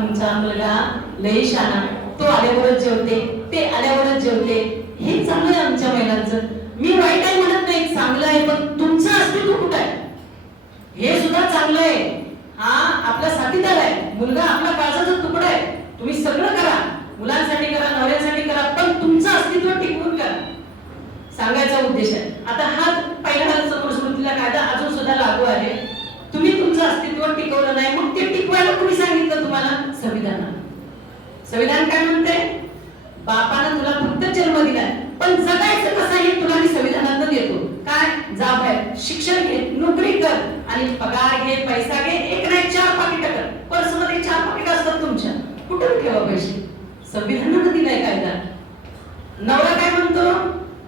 आमचा मुलगा लई शहाणा, तो आल्यावरच जेवते, ते आल्यावरच जेवते. हे चांगलं आहे आमच्या महिलांचं. मी वाईट आहे म्हणत नाही, चांगलं आहे, पण तुमचं अस्तित्व कुठं आहे हे सुद्धा चांगलं आहे. हा आपला साथीदार आहे, मुलगा आपला काळजाचा तुकडा आहे. तुम्ही सगळं करा, मुलांसाठी करा, नवऱ्यासाठी करा, पण तुमचं अस्तित्व टिकवून करा, सांगायचा उद्देश आहे. आता हा पहिला समृद्धीला कायदा अजून सुद्धा लागू आहे. तुम्ही तुमचं अस्तित्व टिकवलं नाही, मग ते टिकवायला कोणी सांगितलं तुम्हाला? संविधानानं. संविधान काय म्हणते? बापानं तुला फक्त जन्म दिलाय, पण जगायचं कसं हे तुला मी संविधानातनं देतो. काय? जा बाहेर, शिक्षण घे, नोकरी कर आणि पगार घे, पैसा घे, एक नाही 4 पाकिट कर. पर्समध्ये 4 पाकिट असतात तुमच्या, कुठून ठेवा पैसे? संविधानानं दिलाय कायदा. नवरा काय म्हणतो?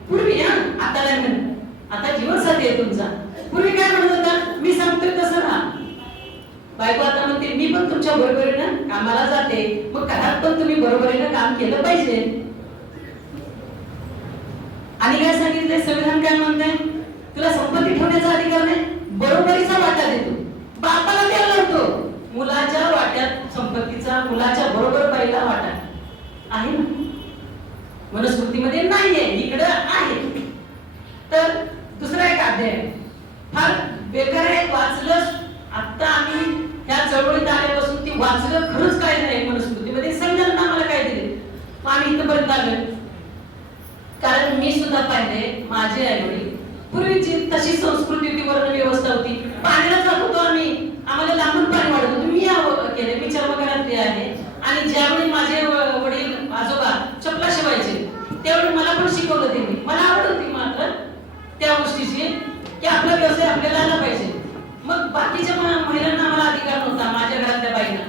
पूर्वी आता नाही म्हणत, आता जीवनसाथी आहे तुमचा. पूर्वी काय म्हणत होता? मी सांगतोय तसं राहा. बायको आता म्हणते मी पण तुमच्या बरोबरीनं कामाला जाते, मग घरात पण तुम्ही बरोबरीनं काम केलं पाहिजे. आणि काय सांगितलंय? संविधान काय म्हणतंय? तुला संपत्ती ठेवण्याचा अधिकार नाही, बरोबरीचा वाटा देतो. बापाला द्यायला लावतो, मुलाच्या वाट्यात संपत्तीचा, मुलाच्या बरोबर बाईला वाटा आहे ना? मनुस्मृतीमध्ये नाहीये, इकडं आहे. तर दुसरा एक अध्याय फार बेकार आहे, वाचलं. आता आम्ही ह्या चळवळीत आल्यापासून ती वाचलं, खरंच काय नाही मनुस्मृतीमध्ये. संविधान आम्हाला काय दिले, मग आम्ही इथपर्यंत आलोय. कारण मी सुद्धा पाहिले, माझे आई वडील पूर्वीची तशी संस्कृती होती, वर्ण व्यवस्था होती. पाण्याला जात होतो आम्ही, आम्हाला लांबून पाणी वाढत होतं. मी केले, मी चर्मकारातली आहे. आणि ज्यावेळी माझे वडील आजोबा चपला शिवायचे, त्यावेळी मला पण शिकवलं त्यांनी. मला आवड होती मात्र त्या गोष्टीची, की आपला व्यवसाय आपल्याला आला पाहिजे. मग बाकीच्या महिलांना आम्हाला अधिकार नव्हता, माझ्या घरातल्या बाईंना.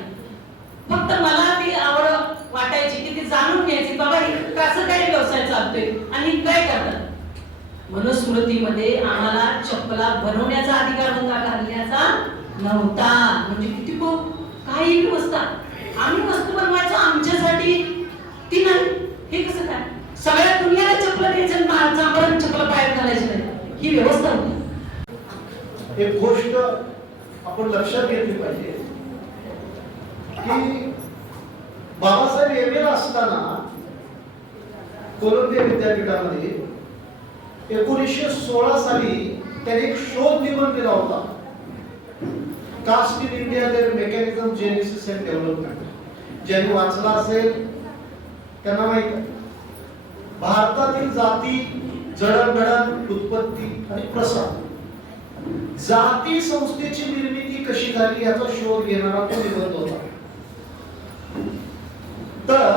फक्त मला ती आवड वाटायची की ती जाणून घ्यायची, बाबा कसं काय व्यवसाय चालतोय आणि काय करतात. मनुस्मृतीमध्ये आम्हाला चप्पला बनवण्याचा अधिकार होता, घालण्याचा नव्हता. म्हणजे किती काही व्यवस्था, आम्ही वस्तू बनवायचो आमच्यासाठी, ती नाही. हे कसं काय? सगळ्या दुनियाला चप्पल द्यायचं, चांबरात चप्पल पायात घालायची नाही, ही व्यवस्था होती. एक गोष्ट आपण लक्षात घेतली पाहिजे की बाबासाहेब एम.ए. असताना कोलंबिया विद्यापीठामध्ये 1916 साली त्याने एक शोध निबंध दिला होता, caste in India their mechanism genesis and development. ज्यांनी वाचला असेल त्यांना माहित आहे, भारतातील जाती, जडणघडण, उत्पत्ती आणि प्रसार, जाती संस्थेची निर्मिती कशी झाली याचा शोध घेणारा तो निबंध होता. तर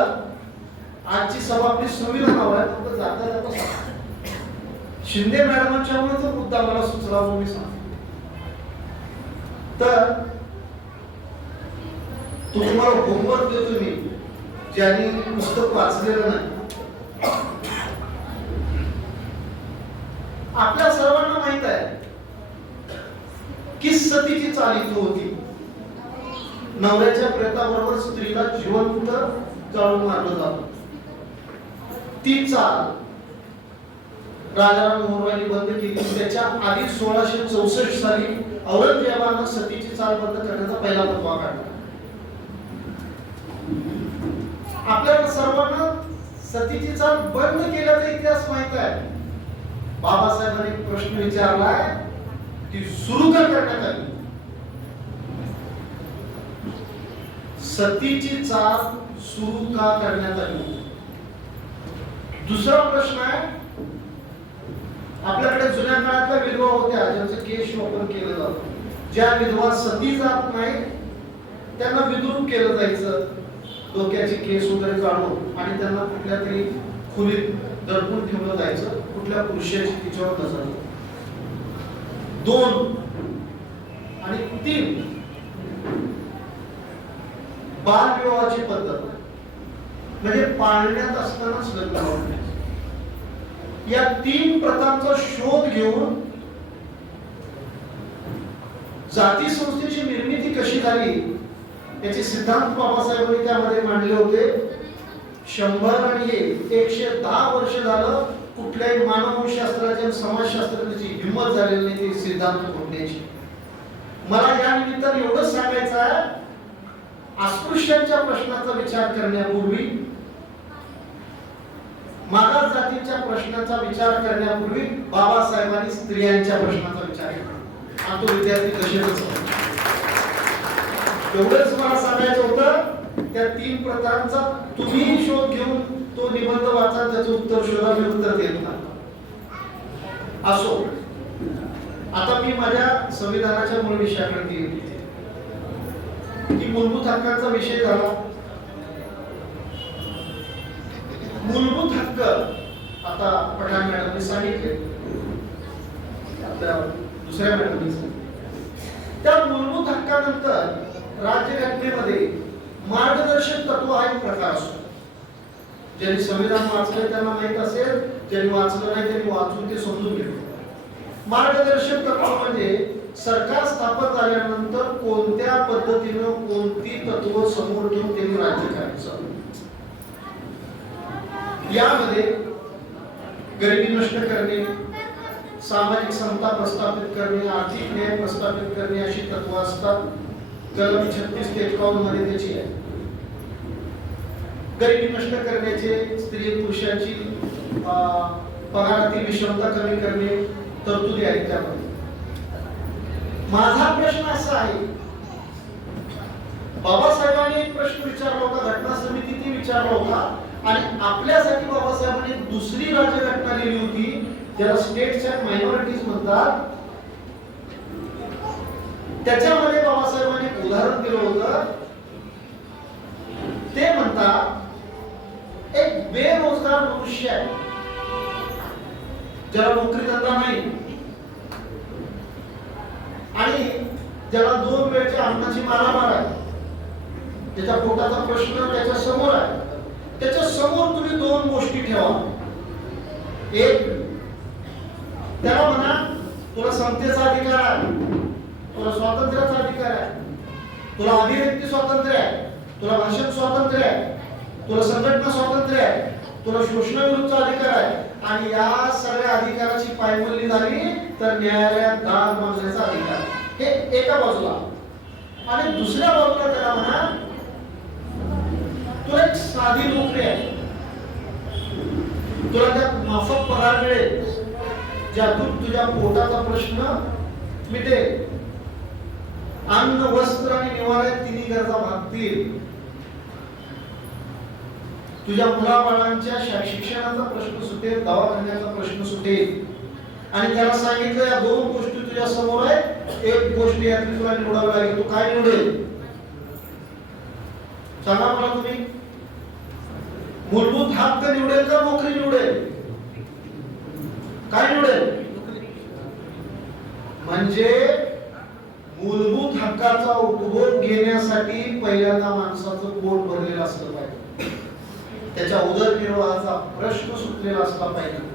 आजची सभा आपली संविधानावर आहे, फक्त जाता जाता शिंदे मॅडमांच्यामुळे तो मुद्दा मला सुचला म्हणून मी सांगतो. तर तुम्हाला होमवर्क देतो मी, ज्यांनी पुस्तक वाचलेलं नाही. आपल्या सर्वांना माहित आहे की सतीची चाल इथं होती. नवऱ्याच्या प्रेताबरोबर स्त्रीला जिवंत जाळून मारलं जातं. ती चाल राजाराम मोहन यांनी बंद केली. त्याच्या आधी 1664 साली औरंगजेबानं सतीची चाल बंद करण्याचा पहिला फतवा काढला. आपल्याला सर्वांना सतीची चाल बंद केल्याचा इतिहास माहित आहे. बाबासाहेबांनी एक प्रश्न विचारलाय ती सुरू का करण्यात आली. सतीची चाल सुरू का करण्यात आली. दुसरा प्रश्न आहे, आपल्याकडे जुन्या काळातल्या विधवा होत्या ज्यांचं केस शोषण केलं जातं. ज्या विधवा सती जात नाही त्यांना विद्रूप केलं जायचं, डोक्याचे केस वगैरे काढून, आणि त्यांना कुठल्या तरी खोलीत दडपून ठेवलं जायचं. कुठल्या पुरुषाची तिच्यावर नजर. 2 आणि 3 बालविवाहाची पद्धत, म्हणजे पाळण्यात असतानाच लग्न होणे. या 3 प्रथांचा शोध घेऊन जाती संस्थेची निर्मिती कशी झाली याचे सिद्धांत बाबासाहेबांनी त्यामध्ये मांडले होते. 100 आणि 110 वर्ष झालं कुठल्याही मानवशास्त्राची आणि समाजशास्त्राची हिंमत झालेली नाही ते सिद्धांत फोडण्याची. मला या निमित्ताने एवढंच सांगायचं आहे, अस्पृश्य अस्पृश्यांच्या प्रश्नाचा विचार करण्यापूर्वी, मागास जातीच्या प्रश्नाचा विचार करण्यापूर्वी बाबासाहेबांनी स्त्रियांच्या प्रश्नाचा विचार केला आणि तो विद्यार्थी दशेतच होता. एवढंच मला सांगायचं होतं. त्या 3 प्रकारांचा तुम्ही शोध घेऊन तो निबंध वाचा, त्याचं उत्तर शोधा. मी उत्तर देत नाही. असो, आता मी माझ्या संविधानाच्या मूळ विषयाकडे येतो की मूलभूत हक्कांचा विषय झाला. मूलभूत हक्क आता पठाण मॅडमने सांगितले, आपल्या दुसऱ्या मॅडमने सांगितले. त्या मूलभूत हक्कानंतर राज्यघटनेमध्ये मार्गदर्शक तत्व हा एक प्रकार असतो. ज्यांनी संविधान वाचले त्यांना माहित असेल, ज्यांनी वाचलं नाही त्यांनी वाचून ते समजून घेतलं. मार्गदर्शक तत्व म्हणजे सरकार स्थापन झाल्यानंतर कोणत्या पद्धतीनं कोणती तत्व समोर ठेवून त्यांनी राज्य करायचं. यामध्ये गरिबी नष्ट करणे, सामाजिक समता प्रस्थापित करणे, आर्थिक न्याय प्रस्थापित करणे अशी तत्व असतात. कलम 36 ते 51 मध्ये त्याची आहे. गरिबी नष्ट करण्याचे, स्त्री पुरुषांची पगारातील विषमता कमी करणे तरतुदी आहेत त्यामध्ये. माझा प्रश्न असा आहे, बाबासाहेबांनी एक प्रश्न विचारला होता, घटना समितीने विचारला होता आणि आपल्यासाठी बाबासाहेबांनी दुसरी राज्यघटना लिहिली होती ज्याला स्टेट्स अँड मायनॉरिटीज म्हणतात. त्याच्यामध्ये बाबासाहेबांनी एक उदाहरण दिलं होतं. ते म्हणतात एक बेरोजगार मनुष्य आहे ज्याला नोकरी धंदा नाही आणि ज्याला 2 वेळच्या अन्नाची मारामार आहे, त्याच्या पोटाचा प्रश्न त्याच्या समोर आहे. त्याच्या समोर तुम्ही 2 गोष्टी ठेवा. एक, त्याला म्हणा तुला समतेचा अधिकार आहे, तुला स्वातंत्र्याचा अधिकार आहे, तुला अभिव्यक्ती स्वातंत्र्य आहे, तुला भाषण स्वातंत्र्य आहे, तुला संघटना स्वातंत्र्य आहे, तुला शोषणाविरुद्धचा अधिकार आहे आणि या सगळ्या अधिकाराची पायमल्ली झाली तर न्यायालयात दाद मागण्याचा अधिकार. हे एका बाजूला. आणि दुसऱ्या बाजूला त्याला म्हणा तुला एक साधी नोकरी आहे, तुला त्यात माफक पगार मिळेल ज्यातून तुझ्या पोटाचा प्रश्न मिटेल, अन्न वस्त्र आणि निवारा तिन्ही गरजा भागतील, तुझ्या मुलाबाळांच्या शिक्षणाचा प्रश्न सुटेल, दवाखान्याचा प्रश्न सुटेल. आणि त्याला सांगितलं या 2 गोष्टी तुझ्या समोर आहेत, एक गोष्ट यातली तुला निवडावी लागेल. तू काय निवडेल सांगा मला तुम्ही? मूलभूत हक्क निवडेल का नोकरी निवडेल? काय निवडेल? म्हणजे मूलभूत हक्काचा उपभोग घेण्यासाठी पहिल्यांदा माणसाचं पोट भरलेलं असलं पाहिजे, त्याच्या उदरनिर्वाहाचा प्रश्न सुटलेला असला पाहिजे.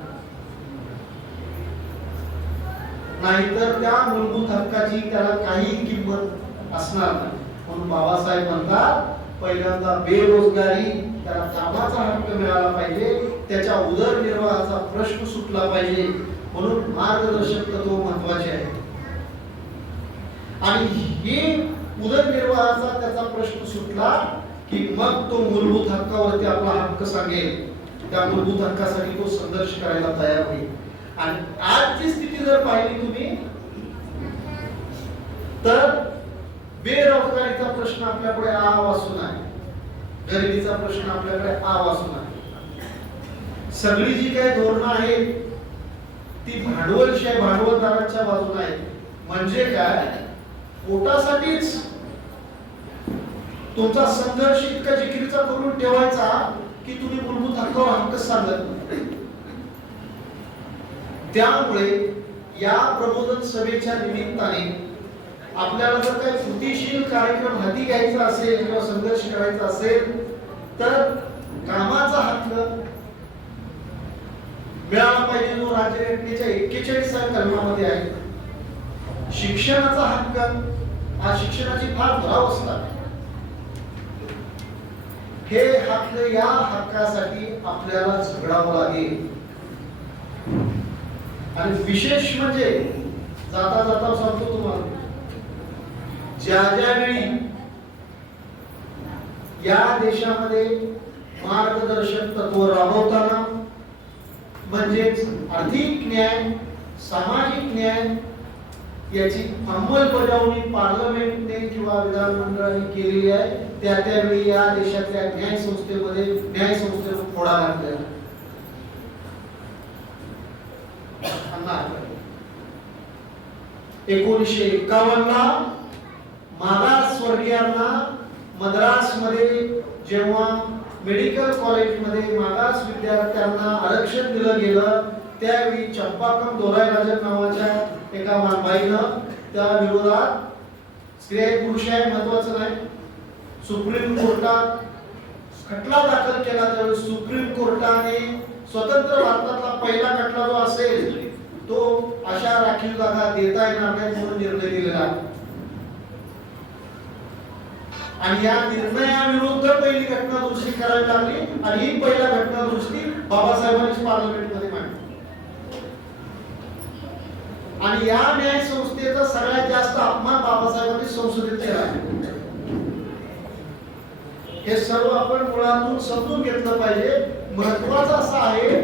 नाहीतर त्या मूलभूत हक्काची त्याला काही किंमत असणार नाही. म्हणून बाबासाहेब म्हणतात पहिल्यांदा बेरोजगारी, त्याला कामाचा हक्क मिळाला पाहिजे, त्याच्या उदरनिर्वाहाचा प्रश्न सुटला पाहिजे. म्हणून मार्गदर्शक तत्व महत्वाचे आहे. आणि ही उदरनिर्वाहाचा त्याचा प्रश्न सुटला की मग तो मूलभूत हक्कावरती आपला हक्क सांगेल. त्या मूलभूत हक्कासाठी तो संघर्ष करायला तयार होईल. आणि आजची स्थिती जर पाहिली तुम्ही तर बेरोजगारीचा प्रश्न आपल्याकडे आवासून आहे, गरिबीचा प्रश्न आपल्याकडे आवासून आहे. सगळी जी काही धोरणं आहेत ती भांडवलशाही भांडवलदारांच्या बाजूने आहेत. म्हणजे काय, पोटासाठीच तुमचा संघर्ष इतका जिकिरीचा करून ठेवायचा की तुम्ही मूलभूत हक्कावर हक्क सांगत नाही. त्यामुळे या प्रबोधन सभेच्या निमित्ताने आपल्याला जर काही कृतीशील कार्यक्रम हाती घ्यायचा असेल किंवा संघर्ष करायचा असेल तर कामाचा हक्क मिळाला पाहिजे जो राज्यघटनेच्या 41व्या कलमामध्ये आहे. शिक्षणाचा हक्क, हा शिक्षणाची फार दुरावस्था आहे. हे हक्क, या हक्कासाठी आपल्याला झगडावं लागेल. आणि विशेष म्हणजे जाता जाता सांगतो तुम्हाला, ज्या ज्या वेळी या देशामध्ये मार्गदर्शक तत्व राबवताना म्हणजेच आर्थिक न्याय, सामाजिक न्याय याची अंमलबजावणी पार्लमेंटने किंवा विधानमंडळाने केलेली आहे. त्यावेळी या देशातल्या न्याय संस्थेला फोडा घातलेला. 1951 ला मागासवर्गीयांना मद्रासमध्ये जेव्हा मेडिकल कॉलेजमध्ये मागास विद्यार्थ्यांना आरक्षण दिलं गेलं, त्यावेळी चंपाकम दोरायराजन नावाच्या एका मानबाईनं त्या विरोधात स्त्री पुरुष आहे महत्वाचं नाही, सुप्रीम कोर्टात खटला दाखल केला. त्यावेळी सुप्रीम कोर्टाने स्वतंत्र भारतातला पहिला खटला जो असेल तो अशा राखीव जागा देता येणार नाही म्हणून निर्णय दिलेला. आणि या निर्णयाविरुद्ध पहिली घटना दुरुस्ती करावी लागली आणि ही पहिला घटना दुरुस्ती बाबासाहेबांनी पार्लमेंटमध्ये मांडली. आणि या न्याय संस्थेचा सगळ्यात जास्त अपमान बाबासाहेबांनी संसदेत केला. हे सर्व आपण मुळातून समजून घेतलं पाहिजे. महत्वाचं असं आहे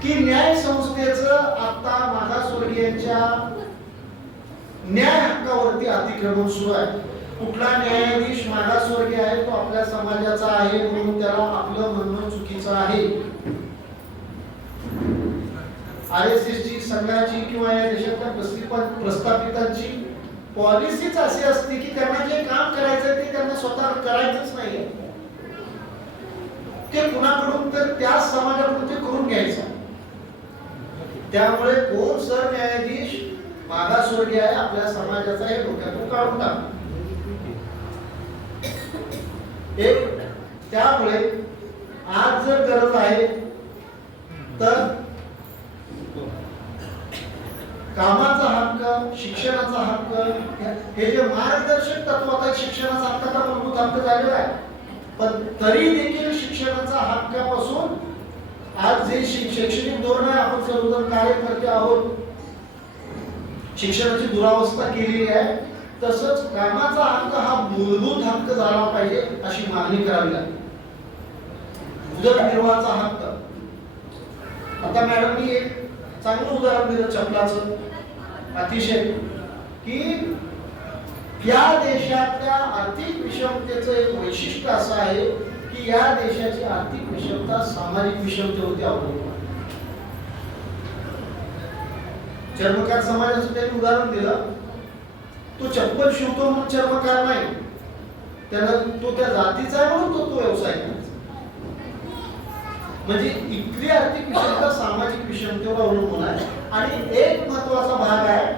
की न्याय संस्थेचं आता मागासवर्गीयांच्या न्याय हक्कावरती अतिक्रमण सुरू आहे. कुठला न्यायाधीश मागासवर्गीय आहे तो आपल्या समाजाचा आहे म्हणून त्याला आपलं म्हणणं चुकीचं आहे. RSSची संघाची किंवा या देशातल्या प्रस्थापितांची पॉलिसीच अशी असते की त्यांना जे काम करायचं ते त्यांना स्वतः करायचंच नाहीये, ते कुणाकडून तर त्या समाजाकडून ते करून घ्यायचं. त्यामुळे कोण सरन्यायाधीश मागासवर्गीय आहे आपल्या समाजाचा हे डोक्यातून काढून टाक. एक त्यामुळे आज जर गरज आहे तर कामाचा हक्क, शिक्षणाचा हक्क, हे जे मार्गदर्शक तत्व आता शिक्षणाचा हक्क तर मूलभूत हक्क झालेला आहे, पण तरी देखील शिक्षणाचा हक्कापासून आज जे शैक्षणिक धोरण आहे, आपण सर्वजण कार्यकर्ते आहोत, शिक्षणाची दुरावस्था केलेली आहे. तसंच कामाचा हक्क हा मूलभूत हक्क झाला पाहिजे अशी मागणी करावी लागते. उदरनिर्वाहाचा हक्क, आता मॅडमनी एक चांगलं उदाहरण दिलं चपलाचं, अतिशय की या देशातल्या आर्थिक विषमतेचं एक वैशिष्ट्य असं आहे की या देशाची आर्थिक विषमता सामाजिक विषमतेवरती अवलंबून आहे. चर्मकार समाजाचं त्यांनी उदाहरण दिलं. तो चप्पल शिवतो म्हणून चर्मकार नाही, त्याला तो त्या जातीचा आहे म्हणून तो व्यवसाय करायचा. म्हणजे इथली आर्थिक विषमता सामाजिक विषमतेवर अवलंबून आहे. आणि एक महत्वाचा भाग आहे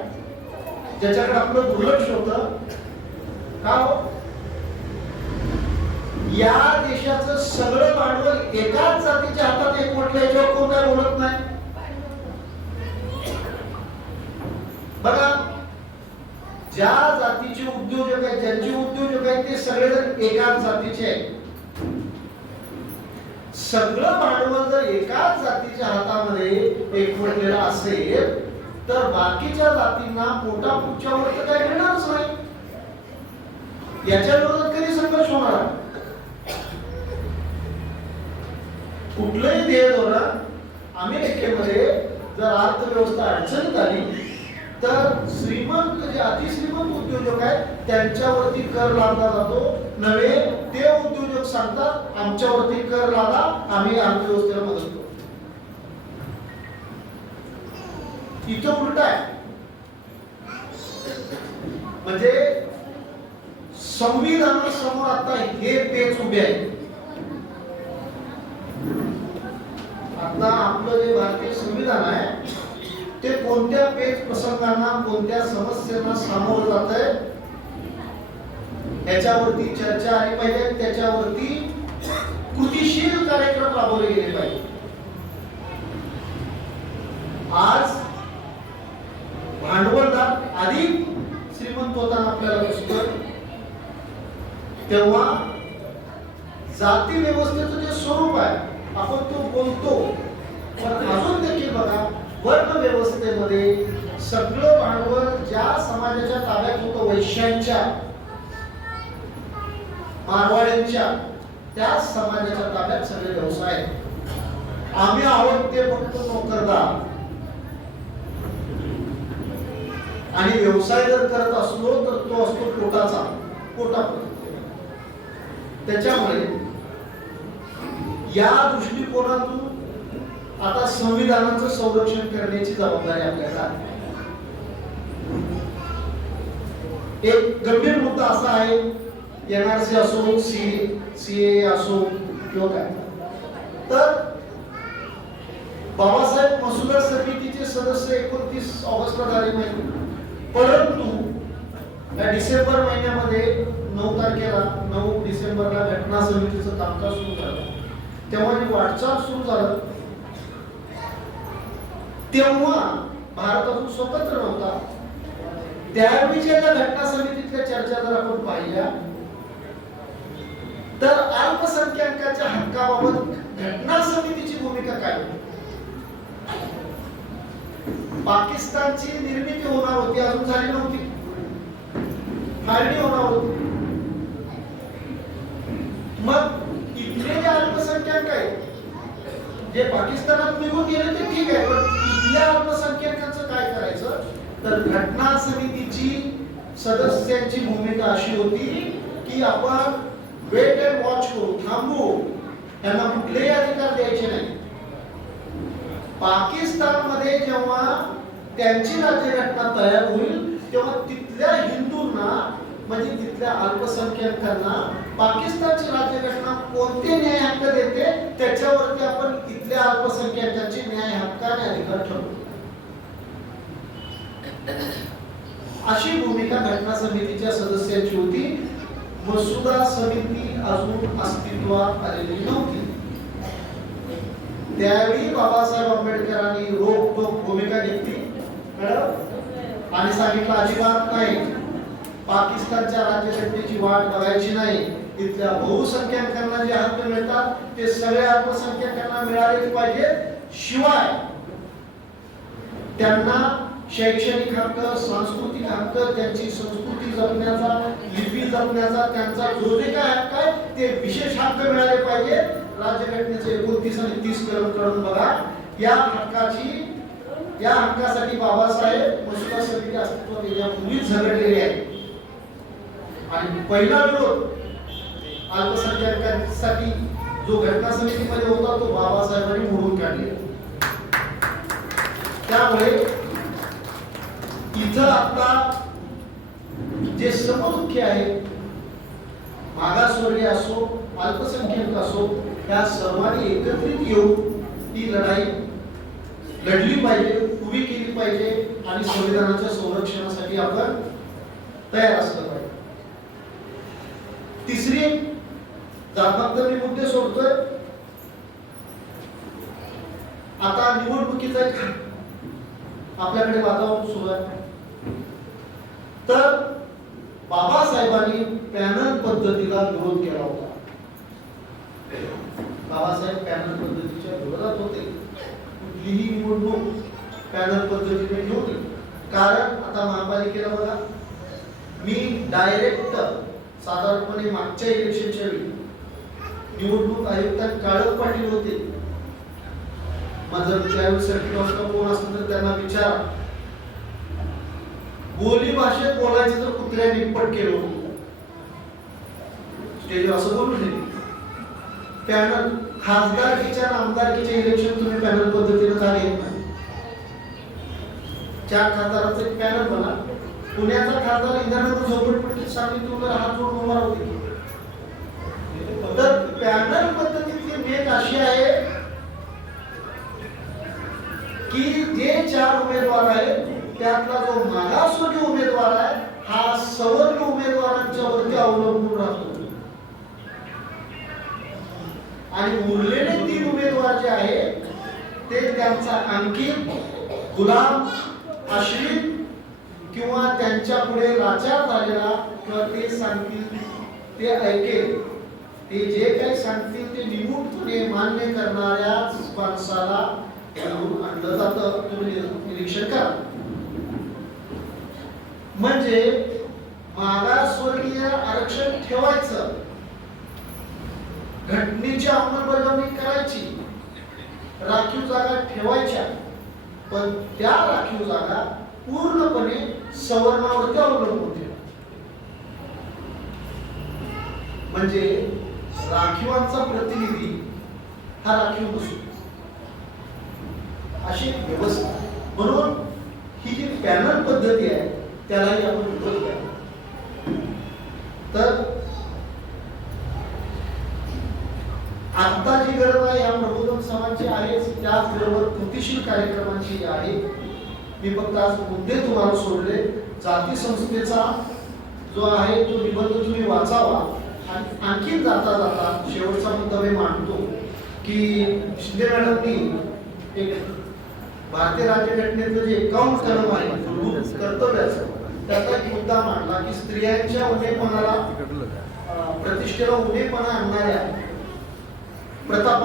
ज्याच्याकडे आपलं दुर्लक्ष होतं का हो, या देशाचं सगळं भांडवल एकाच जातीच्या हातात एकवटलं, याच्यावर कोण काय बोलत नाही. बघा, ज्या जातीचे उद्योजक आहेत, ज्यांचे उद्योजक आहेत ते सगळेजण एकाच जातीचे आहेत. सगळं भांडवल जर एकाच जातीच्या हातामध्ये एकवटलेलं असेल तर बाकीच्या जातींना पोटापुरच्यावर तर काही मिळणारच नाही. याच्या विरोधात कधी संघर्ष होणार? कुठलंही ध्येय धोरण अमेरिकेमध्ये जर अर्थव्यवस्था अडचणीत आली तर श्रीमंत जे अतिश्रीमंत उद्योजक आहेत त्यांच्यावरती कर लादला जातो. नव्हे, ते उद्योजक सांगतात आमच्यावरती कर लादा, आम्ही अर्थव्यवस्थेला मदत करतो. इथं उलट आहे. म्हणजे संविधानासमोर आता हे पेच उभे आहे. आता आपलं जे भारतीय संविधान आहे ते कोणत्या पेच प्रसंगांना, कोणत्या समस्यांना सामोरं जात आहे याच्यावरती चर्चा आली पाहिजे. त्याच्यावरती कृतीशील कार्यक्रम राबवले गेले पाहिजे. आज भांडवलदार अधिक श्रीमंत होताना आपल्याला दिसतोय, तेव्हा जाती व्यवस्थेचं जे स्वरूप आहे आपण तो बोलतो, पण अजून देखील बघा वर्ण व्यवस्थेमध्ये सगळं भांडवल ज्या समाजाच्या ताब्यात होतं, वैश्यांच्या, मारवाड्यांच्या त्या समाजाच्या ताब्यात सगळे व्यवसाय आहेत. आम्ही आहोत ते फक्त नोकरदार. आणि व्यवसाय जर करत असलो तर तो असतो पोटाचा. त्याच्यामुळे या दृष्टिकोनातून आता संविधानाचं संरक्षण करण्याची जबाबदारी आपल्याला आहे. एक गंभीर मुद्दा असा आहे, NRC असो, CA असो किंवा काय, तर बाबासाहेब मसुदा समितीचे सदस्य 29 ऑगस्टला झाले नाही, परंतु या डिसेंबर महिन्यामध्ये 9 डिसेंबरला घटना समितीचं कामकाज सुरू झालं. तेव्हा वाटचाल सुरू झालं. तेव्हा भारत अजून स्वतंत्र नव्हता. त्यावेळीच्या त्या घटना समितीतल्या चर्चा जर आपण पाहिल्या तर अल्पसंख्याकांच्या हक्काबाबत घटना समितीची भूमिका काय होती? पाकिस्तानची निर्मिती होणार होती, अजून झाली नव्हती, फाळणी होणार होती. मग इथले जे अल्पसंख्याक आहेत जे पाकिस्तानात निघून गेले ते ठीक आहे, पण इथल्या अल्पसंख्याकांचं काय करायचं? तर घटना समितीची सदस्यांची भूमिका अशी होती की आपण वेट अँड वॉच करू, थांबू, त्यांना कुठलेही अधिकार द्यायचे नाही. पाकिस्तानमध्ये जेव्हा त्यांची राज्यघटना तयार होईल तेव्हा तिथल्या हिंदूंना म्हणजे तिथल्या अल्पसंख्याकांना पाकिस्तानची राज्यघटना कोणते न्याय हक्क देते त्याच्यावरती आपण इथल्या अल्पसंख्याकांचे न्याय हक्क आणि अधिकार ठरवू. अशी भूमिका घटना समितीच्या सदस्यांची होती. मसुदा समिती अजून अस्तित्वात आलेली नव्हती. त्यावेळी बाबासाहेब आंबेडकरांनी रोखठोक भूमिका घेतली आणि सांगितलं अजिबात नाही, पाकिस्तानच्या राज्यघटनेची वाट बघायची नाही. इथल्या बहुसंख्याकांना जे हक्क मिळतात ते सगळ्या अल्पसंख्याकांना मिळालेच पाहिजे. शिवाय त्यांना शैक्षणिक हक्क, सांस्कृतिक हक्क, त्यांची संस्कृती जपण्याचा, लिपी जपण्याचा त्यांचा जो जे काय हक्क आहे ते विशेष हक्क मिळाले पाहिजे. राज्यघटनेचे 29 आणि 30 कलम कडून बघा, या हक्कासाठी बाबासाहेब मसुदा समिती अस्तित्वात येण्यापूर्वीच झगडलेले आहे. आणि पहिला विरोध अल्पसंख्याकांसाठी जो घटना समितीमध्ये होता तो बाबासाहेबांनी मोडून काढले. त्यामुळे इथं आता जे समदुःखी आहे, मागासवर्गीय असो, अल्पसंख्याक असो, त्या सर्वांनी एकत्रित येऊन ही लढाई लढली पाहिजे, उभी केली पाहिजे आणि संविधानाच्या संरक्षणासाठी आपण तयार असलं पाहिजे. तिसरी फक्त मी मुद्दे सोडतोय. आता निवडणुकीचा आपल्याकडे वातावरण सुरू आहे. तर बाबासाहेबांनी पॅनल पद्धतीला विरोध केला होता. बाबासाहेब पॅनल पद्धतीच्या विरोधात होते. कुठलीही निवडणूक पॅनल पद्धतीने नव्हती. कारण आता महापालिकेला बघा, मी डायरेक्ट साधारणपणे मागच्या इलेक्शनच्या वेळी निवडणूक आयुक्त काळक पाटील होते. माझं त्यावेळी सर्टिफिकेट कोण असतं तर त्यांना विचार, बोली भाषेत बोलायचं तर कुत्र्याने निपट केलं होतं स्टेजवर, असं बोलू नये. पॅनल खासदारकीच्या आमदारकीच्या इलेक्शन तुम्ही पॅनल पद्धतीने झाले नाही. 4 खासदारांचं एक पॅनल बना. पुण्याचा खासदार इंद्रानंद झोपडपट्टी सांगितलं हात जोडून उभा होते. तर पॅनल पद्धतीची मेक अशी आहे की जे 4 उमेदवार आहेत त्यातला जो मागासवर्गीय उमेदवार आहे हा सवर्ण उमेदवारांच्या वरती अवलंबून राहतो आणि उरलेले 3 उमेदवार जे आहेत ते त्यांचा अंकित, गुलाम, आश्रित किंवा त्यांच्या पुढे लाचार झालेला किंवा ते सांगतील ते ऐकेल, ते जे काही सांगतील ते निमूटपणे मान्य करणाऱ्या माणसाला आणलं जातं. तुम्ही निरीक्षण करा. म्हणजे मागासवर्गीय आरक्षण ठेवायचं घटनेची अंमलबजावणी करायची, राखीव जागा ठेवायच्या, पण त्या राखीव जागा पूर्णपणे सवर्णावरती अवलंबून ठेवा. म्हणजे राखीवांचा प्रतिनिधी हा राखीव नसतो, अशी एक व्यवस्था. म्हणून ही जी पॅनल पद्धती आहे त्यालाही आपण विरोध केला. तर आता जी गरज आहे या प्रबोधन सभांची आहे, त्याचबरोबर कृतीशील कार्यक्रमांची आहे. मी फक्त आज मुद्दे तुम्हाला सोडले. जाती संस्थेचा जो आहे तो निबंध तुम्ही वाचावा. आणि आणखी जाता जाता शेवटचा मुद्दा मी मांडतो की शिंदे मॅडमनी एक भारतीय राज्यघटनेचं जे 51 कलम आहे मूलभूत कर्तव्याचं, त्याचा एक मुद्दा मांडला की स्त्रियांच्या उणेपणाला प्रतिष्ठेला उणेपणा आणणाऱ्या प्रथा